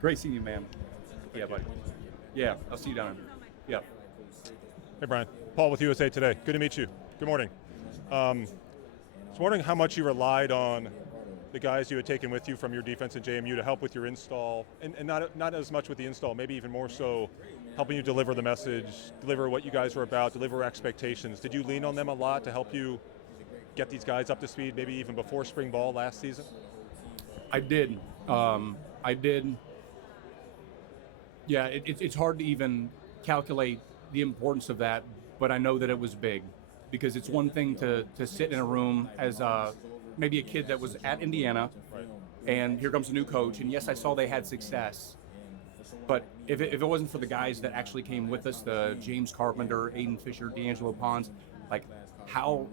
Great seeing you, man. Yeah, buddy. Yeah, I'll see you down there. Yeah. Hey, Brian. Paul with USA Today. Good to meet you. Good morning. I was wondering how much you relied on the guys you had taken with you from your defense at JMU to help with your install, and not as much with the install, maybe even more so helping you deliver the message, deliver what you guys were about, deliver expectations. Did you lean on them a lot to help you get these guys up to speed, maybe even before spring ball last season? I did. Yeah, it's hard to even calculate the importance of that, but I know that it was big, because it's one thing to sit in a room as maybe a kid that was at Indiana, and here comes a new coach, and yes, I saw they had success, but if it wasn't for the guys that actually came with us, the James Carpenter, Aiden Fisher, D'Angelo Pons, like how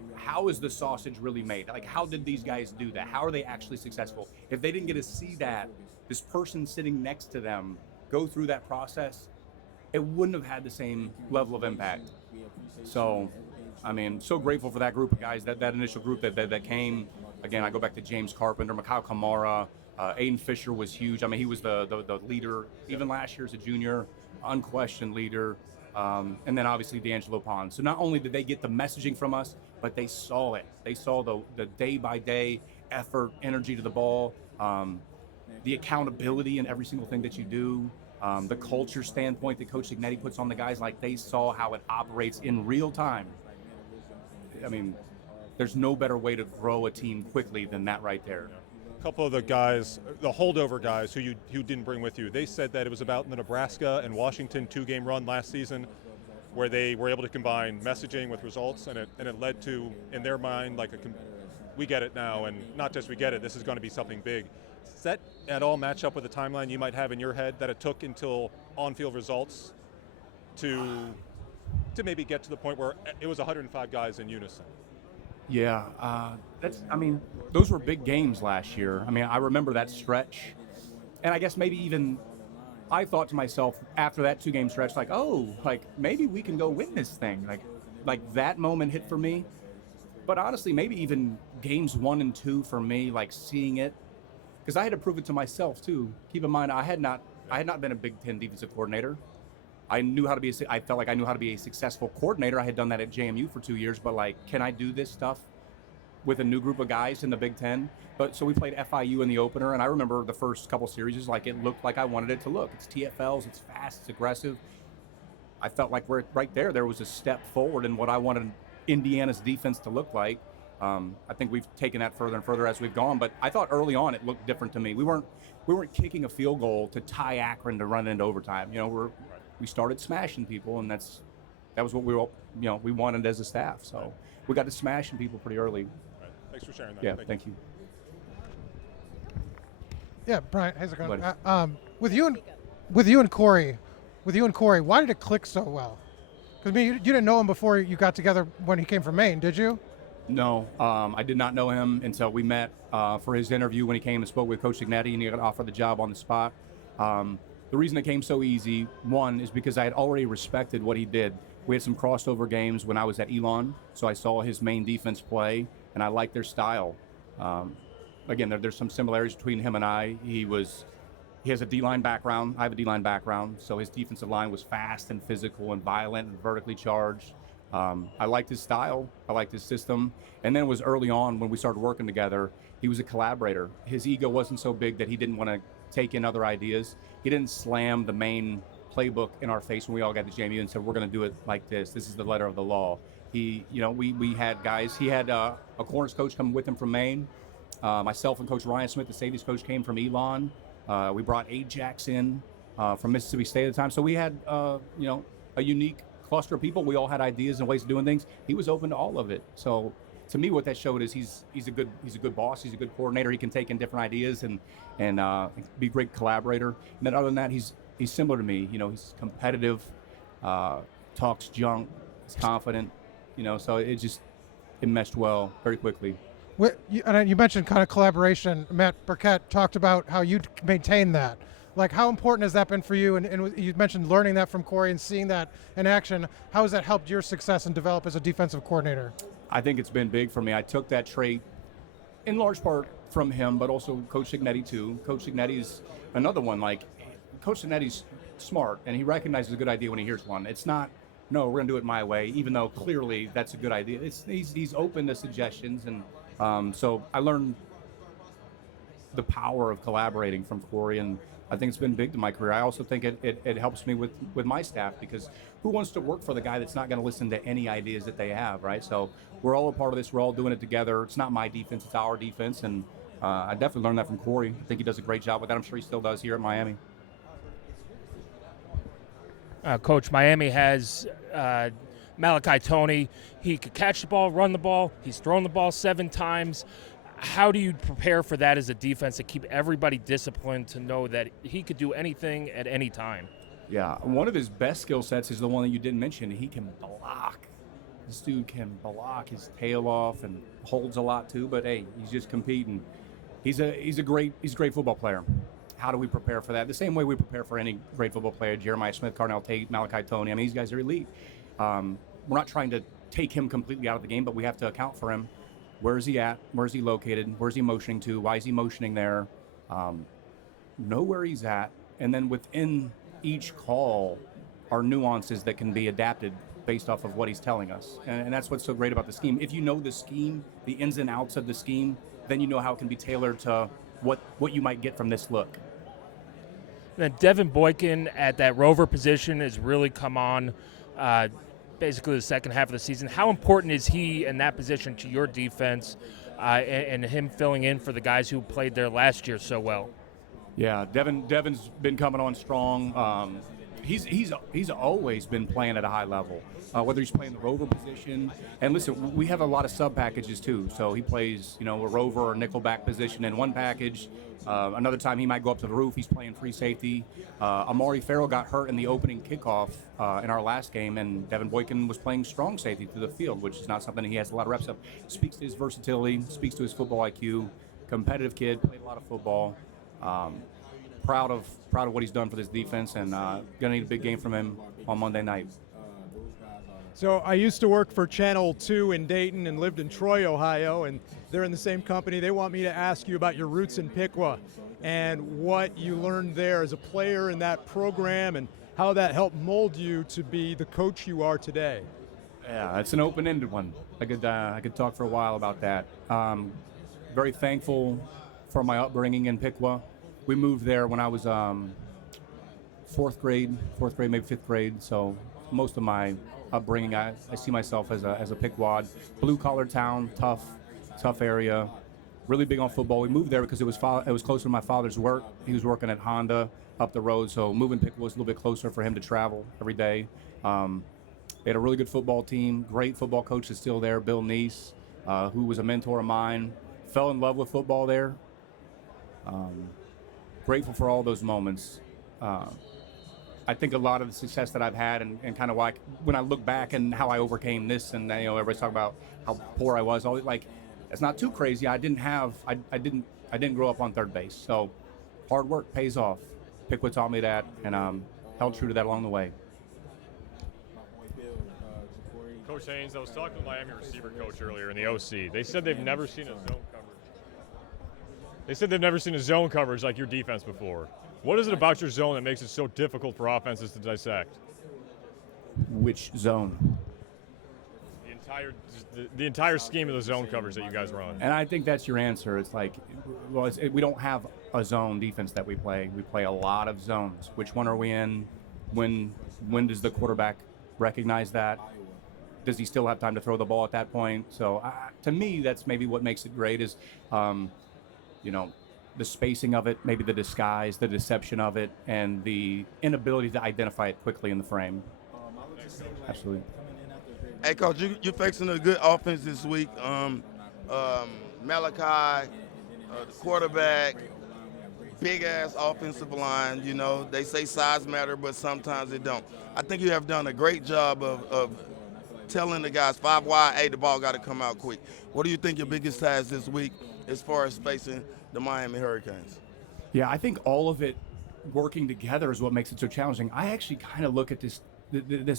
is the sausage really made? Like, how did these guys do that? How are they actually successful? If they didn't get to see that, this person sitting next to them go through that process, it wouldn't have had the same level of impact. So, I mean, so grateful for that group of guys, that initial group that came. Again, I go back to James Carpenter, Mikhail Kamara, Aiden Fisher was huge. I mean, he was the leader, even last year as a junior, unquestioned leader. And then obviously D'Angelo Pons. So not only did they get the messaging from us, but they saw it. They saw the day-by-day effort, energy to the ball, the accountability in every single thing that you do, the culture standpoint that Coach Cignetti puts on the guys. Like, they saw how it operates in real time. I mean, there's no better way to grow a team quickly than that right there. A couple of the guys, the holdover guys who you didn't bring with you, they said that it was about the Nebraska and Washington 2-game run last season where they were able to combine messaging with results, and it led to, in their mind, like we get it now, and not just we get it, this is going to be something big. Does that at all match up with the timeline you might have in your head, that it took until on-field results to maybe get to the point where it was 105 guys in unison? Yeah, those were big games last year. I mean, I remember that stretch, and I guess maybe even I thought to myself after that 2-game stretch, like, oh, like maybe we can go win this thing. Like that moment hit for me. But honestly, maybe even games 1 and 2 for me, like seeing it, because I had to prove it to myself too. Keep in mind, I had not been a Big Ten defensive coordinator. I felt like I knew how to be a successful coordinator. I had done that at JMU for 2 years, but like, can I do this stuff with a new group of guys in the Big Ten? But so we played FIU in the opener, and I remember the first couple series, like it looked like I wanted it to look. It's TFLs, it's fast, it's aggressive. I felt like right there was a step forward in what I wanted Indiana's defense to look like. I think we've taken that further and further as we've gone, but I thought early on it looked different to me. We weren't kicking a field goal to tie Akron to run into overtime. We started smashing people, and that was what we wanted as a staff. So we got to smashing people pretty early. Right. Thanks for sharing that. Yeah, thank you. Yeah, Bryant, how's it going? With you and Corey, why did it click so well? Because you didn't know him before you got together when he came from Maine, did you? No, I did not know him until we met for his interview when he came and spoke with Coach Cignetti, and he got offered the job on the spot. The reason it came so easy, one, is because I had already respected what he did. We had some crossover games when I was at Elon, so I saw his main defense play, and I liked their style. Again, there's some similarities between him and I. He has a D-line background. I have a D-line background, so his defensive line was fast and physical and violent and vertically charged. I liked his style. I liked his system. And then it was early on when we started working together, he was a collaborator. His ego wasn't so big that he didn't want to take in other ideas. He didn't slam the main playbook in our face when we all got to JMU and said, we're going to do it like this. This is the letter of the law. We had guys. He had a corners coach come with him from Maine. Myself and Coach Ryan Smith, the safeties coach, came from Elon. We brought Ajax in from Mississippi State at the time. So we had, a unique cluster of people. We all had ideas and ways of doing things. He was open to all of it. So to me, what that showed is he's a good boss. He's a good coordinator. He can take in different ideas and be a great collaborator. And then other than that, he's similar to me. He's competitive, talks junk, he's confident. So it meshed well very quickly. And you mentioned kind of collaboration. Matt Burkett talked about how you maintain that. Like, how important has that been for you? And you mentioned learning that from Corey and seeing that in action. How has that helped your success and develop as a defensive coordinator? I think it's been big for me. I took that trait in large part from him, but also Coach Signetti too. Coach Signetti's another one. Like, Coach Signetti's smart, and he recognizes a good idea when he hears one. It's not, no, we're going to do it my way, even though clearly that's a good idea. He's open to suggestions, and so I learned the power of collaborating from Corey, and I think it's been big to my career. I also think it helps me with my staff, because who wants to work for the guy that's not going to listen to any ideas that they have, right? So we're all a part of this. We're all doing it together. It's not my defense, it's our defense, and I definitely learned that from Corey. I think he does a great job with that. I'm sure he still does here at Miami. Coach, Miami has Malachi Toney. He could catch the ball, run the ball. He's thrown the ball 7 times. How do you prepare for that as a defense to keep everybody disciplined, to know that he could do anything at any time? Yeah, one of his best skill sets is the one that you didn't mention. He can block. This dude can block his tail off and holds a lot too, but hey, he's just competing. He's a great football player. How do we prepare for that? The same way we prepare for any great football player: Jeremiah Smith, Carnell Tate, Malachi Toney. I mean, these guys are elite. We're not trying to take him completely out of the game, but we have to account for him. Where is he at? Where is he located? Where's he motioning to? Why is he motioning there? Know where he's at, and then within each call are nuances that can be adapted based off of what he's telling us. And that's what's so great about the scheme. If you know the scheme, the ins and outs of the scheme, then you know how it can be tailored to what you might get from this look. Then Devin Boykin at that rover position has really come on basically the second half of the season. How important is he in that position to your defense, and him filling in for the guys who played there last year so well? Yeah, Devin's been coming on strong. He's always been playing at a high level, whether he's playing the rover position. And listen, we have a lot of sub packages too. So he plays, a rover or nickelback position in one package. Another time he might go up to the roof. He's playing free safety. Amari Farrell got hurt in the opening kickoff in our last game, and Devin Boykin was playing strong safety through the field, which is not something he has a lot of reps of. Speaks to his versatility, speaks to his football IQ. Competitive kid, played a lot of football. Proud of what he's done for this defense, and gonna need a big game from him on Monday night. So I used to work for Channel 2 in Dayton and lived in Troy, Ohio, and they're in the same company. They want me to ask you about your roots in Piqua and what you learned there as a player in that program, and how that helped mold you to be the coach you are today. Yeah, it's an open-ended one. I could talk for a while about that. Very thankful for my upbringing in Piqua. We moved there when I was fourth grade, maybe 5th grade. So most of my upbringing, I see myself as a Piqwad. Blue-collar town, tough area. Really big on football. We moved there because it was closer to my father's work. He was working at Honda up the road, so moving Piqua was a little bit closer for him to travel every day. They had a really good football team. Great football coach is still there, Bill Neese, who was a mentor of mine. Fell in love with football there. Grateful for all those moments. I think a lot of the success that I've had, and kind of like when I look back and how I overcame this, and everybody's talking about how poor I was. Always like, it's not too crazy. I didn't grow up on third base. So hard work pays off. Piqua taught me that, and held true to that along the way. Coach Haines, I was talking to the Miami receiver coach earlier in the OC. They said they've never seen a zone coverage. They said they've never seen a zone coverage like your defense before. What is it about your zone that makes it so difficult for offenses to dissect? Which zone? The entire scheme of the zone coverage that you guys run. And I think that's your answer. It's like, we don't have a zone defense that we play. We play a lot of zones. Which one are we in? When does the quarterback recognize that? Does he still have time to throw the ball at that point? So to me, that's maybe what makes it great is, the spacing of it, maybe the disguise, the deception of it, and the inability to identify it quickly in the frame. Absolutely. Hey, Coach, you're facing a good offense this week. Malachi, the quarterback, big-ass offensive line. They say size matter, but sometimes it don't. I think you have done a great job of telling the guys 5 wide, hey, the ball got to come out quick. What do you think your biggest task this week as far as facing the Miami Hurricanes? Yeah, I think all of it working together is what makes it so challenging. I actually kind of look at this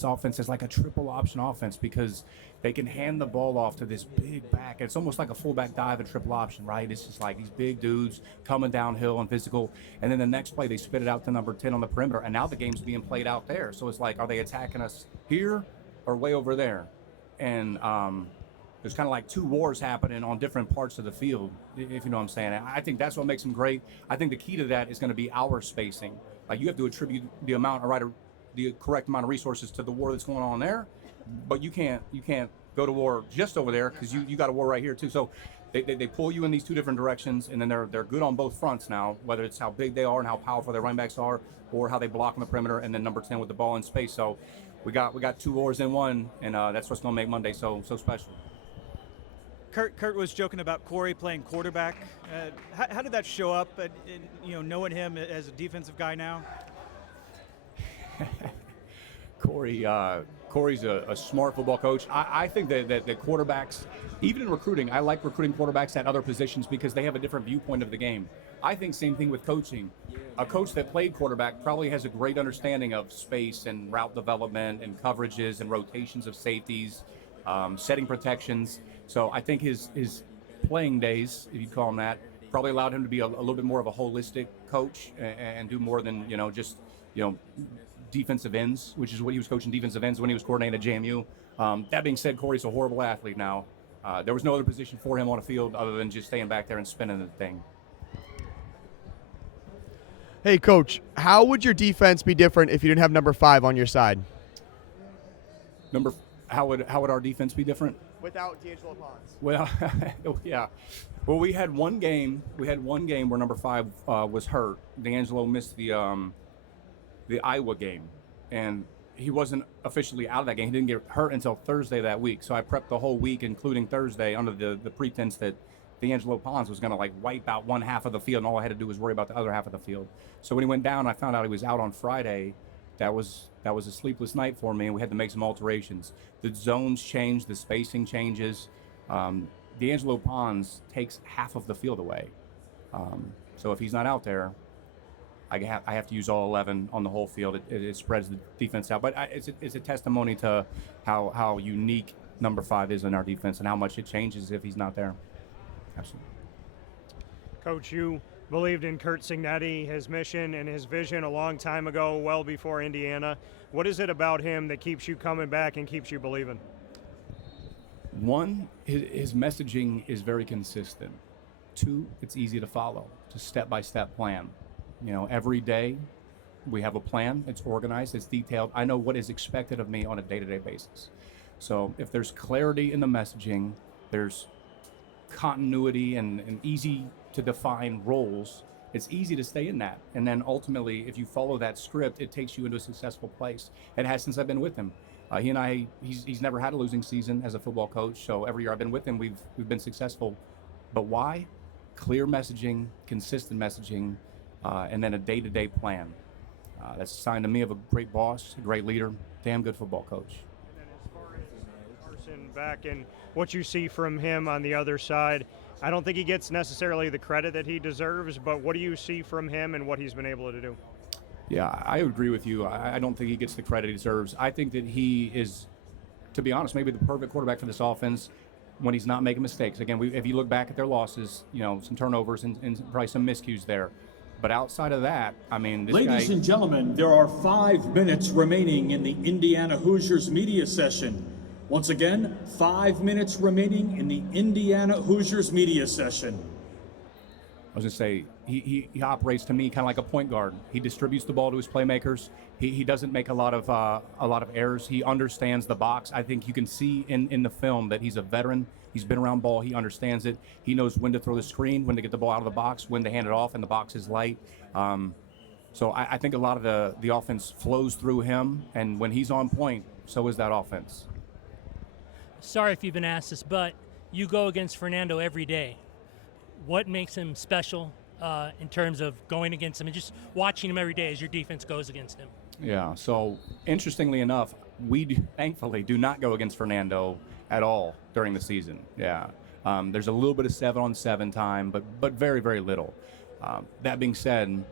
offense as like a triple option offense because they can hand the ball off to this big back. It's almost like a fullback dive and triple option, right? It's just like these big dudes coming downhill and physical. And then the next play, they spit it out to number 10 on the perimeter. And now the game's being played out there. So it's like, are they attacking us here or way over there? And there's kind of like two wars happening on different parts of the field, if you know what I'm saying. I think that's what makes them great. I think the key to that is going to be our spacing. Like you have to attribute the correct amount of resources to the war that's going on there, but you can't go to war just over there because you got a war right here too. So they pull you in these two different directions, and then they're good on both fronts now, whether it's how big they are and how powerful their running backs are, or how they block on the perimeter, and then number 10 with the ball in space. So we got two wars in one, and that's what's going to make Monday so special. Kurt was joking about Corey playing quarterback. How did that show up? Knowing him as a defensive guy now. Corey's a smart football coach. I think that the quarterbacks, even in recruiting, I like recruiting quarterbacks at other positions because they have a different viewpoint of the game. I think same thing with coaching. A coach that played quarterback probably has a great understanding of space and route development and coverages and rotations of safeties, setting protections. So I think his playing days, if you call him that, probably allowed him to be a little bit more of a holistic coach and do more than just defensive ends, which is what he was coaching defensive ends when he was coordinating at JMU. That being said, Corey's a horrible athlete now. There was no other position for him on a field other than just staying back there and spinning the thing. Hey, Coach, how would your defense be different if you didn't have number 5 on your side? How would our defense be different? Without D'Angelo Pons. Well, yeah. Well, we had one game where number 5 was hurt. D'Angelo missed the Iowa game, and he wasn't officially out of that game. He didn't get hurt until Thursday that week. So I prepped the whole week, including Thursday, under the pretense that D'Angelo Pons was going to wipe out one half of the field, and all I had to do was worry about the other half of the field. So when he went down, I found out he was out on Friday. That was a sleepless night for me, and we had to make some alterations. The zones changed, the spacing changes. D'Angelo Pons takes half of the field away. So if he's not out there, I have to use all 11 on the whole field. It spreads the defense out. But it's a testimony to how unique number 5 is in our defense and how much it changes if he's not there. Absolutely. Coach, you believed in Curt Cignetti, his mission and his vision a long time ago, well before Indiana. What is it about him that keeps you coming back and keeps you believing? One, his messaging is very consistent. 2, it's easy to follow. It's a step-by-step plan. Every day we have a plan. It's organized. It's detailed. I know what is expected of me on a day-to-day basis. So if there's clarity in the messaging, there's continuity and easy to define roles, it's easy to stay in that. And then ultimately, if you follow that script, it takes you into a successful place. It has since I've been with him. He's never had a losing season as a football coach. So every year I've been with him, we've been successful. But why? Clear messaging, consistent messaging, and then a day-to-day plan. That's a sign to me of a great boss, a great leader, damn good football coach. And then as far as Carson back and what you see from him on the other side, I don't think he gets necessarily the credit that he deserves, but what do you see from him and what he's been able to do? Yeah, I agree with you. I don't think he gets the credit he deserves. I think that he is, to be honest, maybe the perfect quarterback for this offense when he's not making mistakes. Again, if you look back at their losses, some turnovers and probably some miscues there. But outside of that, Ladies and gentlemen, there are 5 minutes remaining in the Indiana Hoosiers media session. Once again, 5 minutes remaining in the Indiana Hoosiers media session. I was going to say, he operates to me kind of like a point guard. He distributes the ball to his playmakers. He doesn't make a lot of errors. He understands the box. I think you can see in the film that he's a veteran. He's been around ball. He understands it. He knows when to throw the screen, when to get the ball out of the box, when to hand it off, and the box is light. So I think a lot of the offense flows through him, and when he's on point, so is that offense. Sorry if you've been asked this, but you go against Fernando every day. What makes him special in terms of going against him and just watching him every day as your defense goes against him? Yeah, so interestingly enough, we thankfully do not go against Fernando at all during the season. Yeah, there's a little bit of 7-on-7 time, but very, very little. That being said,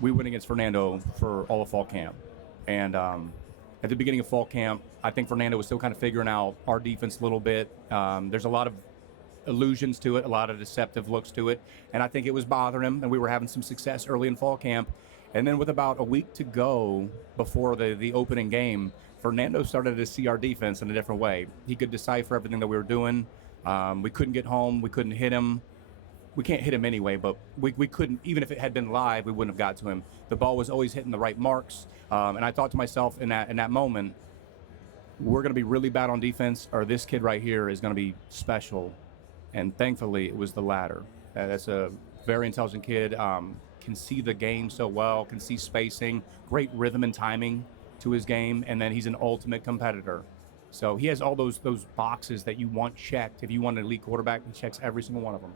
we went against Fernando for all of fall camp. And at the beginning of fall camp, I think Fernando was still kind of figuring out our defense a little bit. There's a lot of illusions to it, a lot of deceptive looks to it, and I think it was bothering him, and we were having some success early in fall camp. And then with about a week to go before the opening game, Fernando started to see our defense in a different way. He could decipher everything that we were doing. We couldn't get home. We couldn't hit him. We can't hit him anyway, but we couldn't, even if it had been live, we wouldn't have got to him. The ball was always hitting the right marks. And I thought to myself in that moment, we're going to be really bad on defense, or this kid right here is going to be special. And thankfully, it was the latter. That's a very intelligent kid, can see the game so well, can see spacing, great rhythm and timing to his game, and then he's an ultimate competitor. So he has all those boxes that you want checked. If you want an elite quarterback, he checks every single one of them.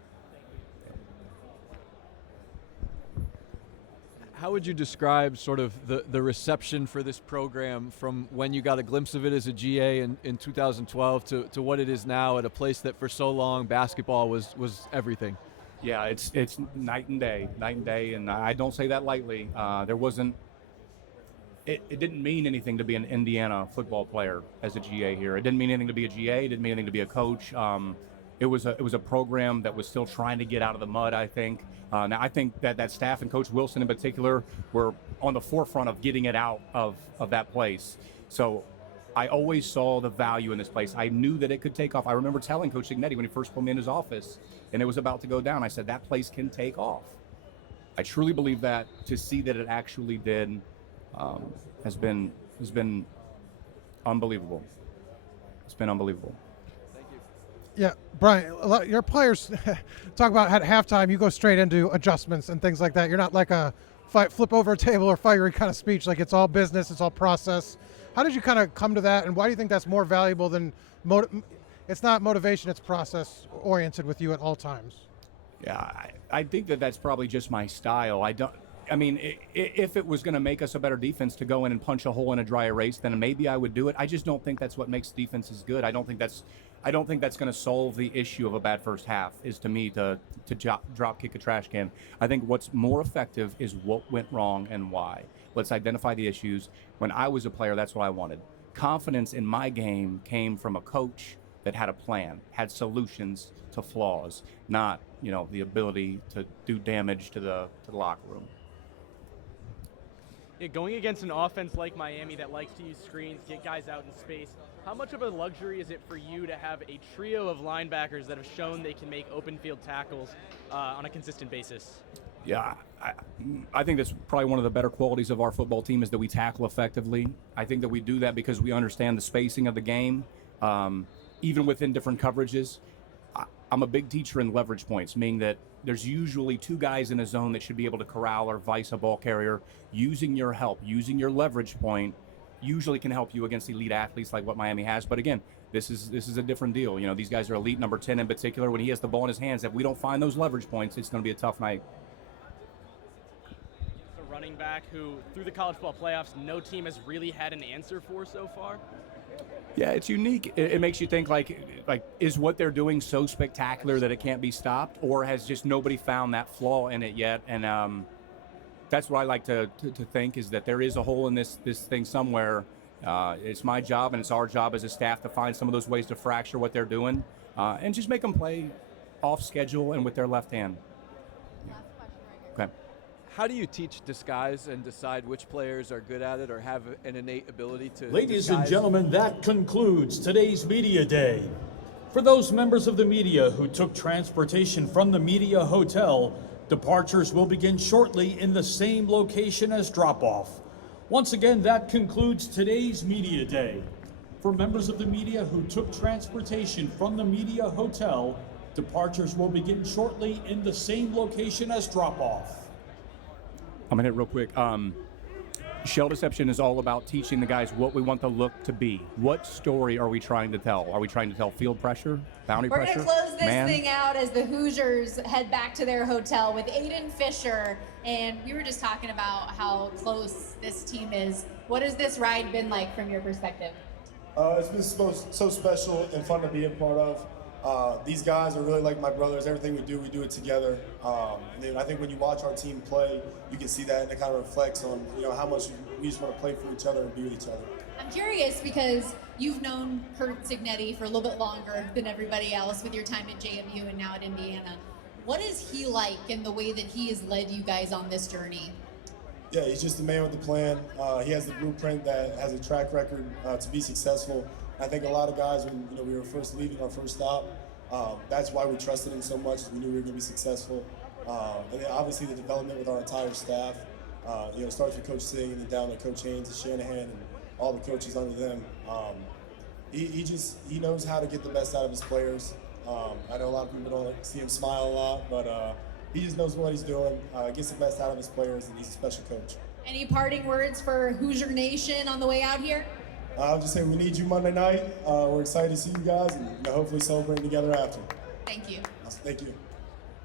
How would you describe sort of the reception for this program from when you got a glimpse of it as a GA in 2012 to what it is now at a place that for so long basketball was everything? Yeah, it's night and day, and I don't say that lightly. It didn't mean anything to be an Indiana football player as a GA here. It didn't mean anything to be a GA. It didn't mean anything to be a coach. It was a program that was still trying to get out of the mud, I think. Now, I think that staff and Coach Wilson in particular were on the forefront of getting it out of that place. So I always saw the value in this place. I knew that it could take off. I remember telling Coach Signetti when he first pulled me in his office and it was about to go down, I said, that place can take off. I truly believe that. To see that it actually did has been unbelievable. It's been unbelievable. Yeah, Brian, a lot, your players talk about at halftime, you go straight into adjustments and things like that. You're not like a flip over a table or fiery kind of speech. Like it's all business, it's all process. How did you kind of come to that, and why do you think that's more valuable than it's not motivation, it's process oriented with you at all times? Yeah, I think that's probably just my style. If it was going to make us a better defense to go in and punch a hole in a dry erase, then maybe I would do it. I just don't think that's what makes defenses good. I don't think that's going to solve the issue of a bad first half, is to me to drop kick a trash can. I think what's more effective is what went wrong and why. Let's identify the issues. When I was a player, that's what I wanted. Confidence in my game came from a coach that had a plan, had solutions to flaws, not the ability to do damage to the locker room. Yeah, going against an offense like Miami that likes to use screens, get guys out in space, how much of a luxury is it for you to have a trio of linebackers that have shown they can make open field tackles on a consistent basis? Yeah, I think that's probably one of the better qualities of our football team is that we tackle effectively. I think that we do that because we understand the spacing of the game, even within different coverages. I'm a big teacher in leverage points, meaning that there's usually two guys in a zone that should be able to corral or vice a ball carrier. Using your help, using your leverage point usually can help you against elite athletes like what Miami has. But again, this is a different deal. These guys are elite, number 10 in particular. When he has the ball in his hands, if we don't find those leverage points, it's going to be a tough night. A running back who, through the college football playoffs, no team has really had an answer for so far. Yeah, it's unique. It makes you think like is what they're doing so spectacular that it can't be stopped, or has just nobody found that flaw in it yet? And that's what I like to think, is that there is a hole in this thing somewhere. It's my job and it's our job as a staff to find some of those ways to fracture what they're doing and just make them play off schedule and with their left hand. Okay. How do you teach disguise and decide which players are good at it or have an innate ability to Ladies disguise? and gentlemen, that concludes today's Media Day. For those members of the media who took transportation from the Media Hotel, departures will begin shortly in the same location as drop-off. Once again, that concludes today's Media Day. For members of the media who took transportation from the Media Hotel, departures will begin shortly in the same location as drop-off. I'm going to hit real quick. Shell deception is all about teaching the guys what we want the look to be. What story are we trying to tell? Are we trying to tell field pressure, boundary pressure, We're going to close this man? thing out as the Hoosiers head back to their hotel with Aiden Fisher. And we were just talking about how close this team is. What has this ride been like from your perspective? It's been so special and fun to be a part of. These guys are really like my brothers. Everything we do it together. And I think when you watch our team play, you can see that, and it kind of reflects on how much we just want to play for each other and be with each other. I'm curious because you've known Curt Cignetti for a little bit longer than everybody else with your time at JMU and now at Indiana. What is he like in the way that he has led you guys on this journey? Yeah, he's just a man with a plan. He has the blueprint that has a track record to be successful. I think a lot of guys, when we were first leaving our first stop, that's why we trusted him so much. We knew we were going to be successful. And then obviously the development with our entire staff. It starts with Coach Sig and then down to Coach Haines and Shanahan and all the coaches under them. He knows how to get the best out of his players. I know a lot of people don't see him smile a lot, but he just knows what he's doing, gets the best out of his players, and he's a special coach. Any parting words for Hoosier Nation on the way out here? I'll just say we need you Monday night. We're excited to see you guys and hopefully celebrate together after. Thank you. Thank you.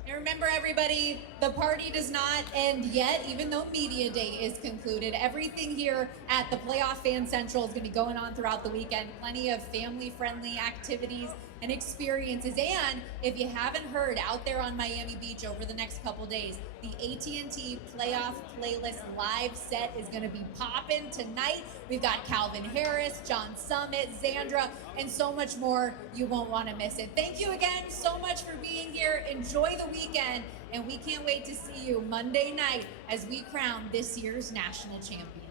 And remember, everybody, the party does not end yet, even though Media Day is concluded. Everything here at the Playoff Fan Central is going to be going on throughout the weekend. Plenty of family-friendly activities and experiences. And if you haven't heard, out there on Miami Beach over the next couple days, the AT&T Playoff Playlist live set is going to be popping tonight. We've got Calvin Harris, John Summit, Xandra, and so much more. You won't want to miss it. Thank you again so much for being here. Enjoy the weekend, and we can't wait to see you Monday night as we crown this year's national champion.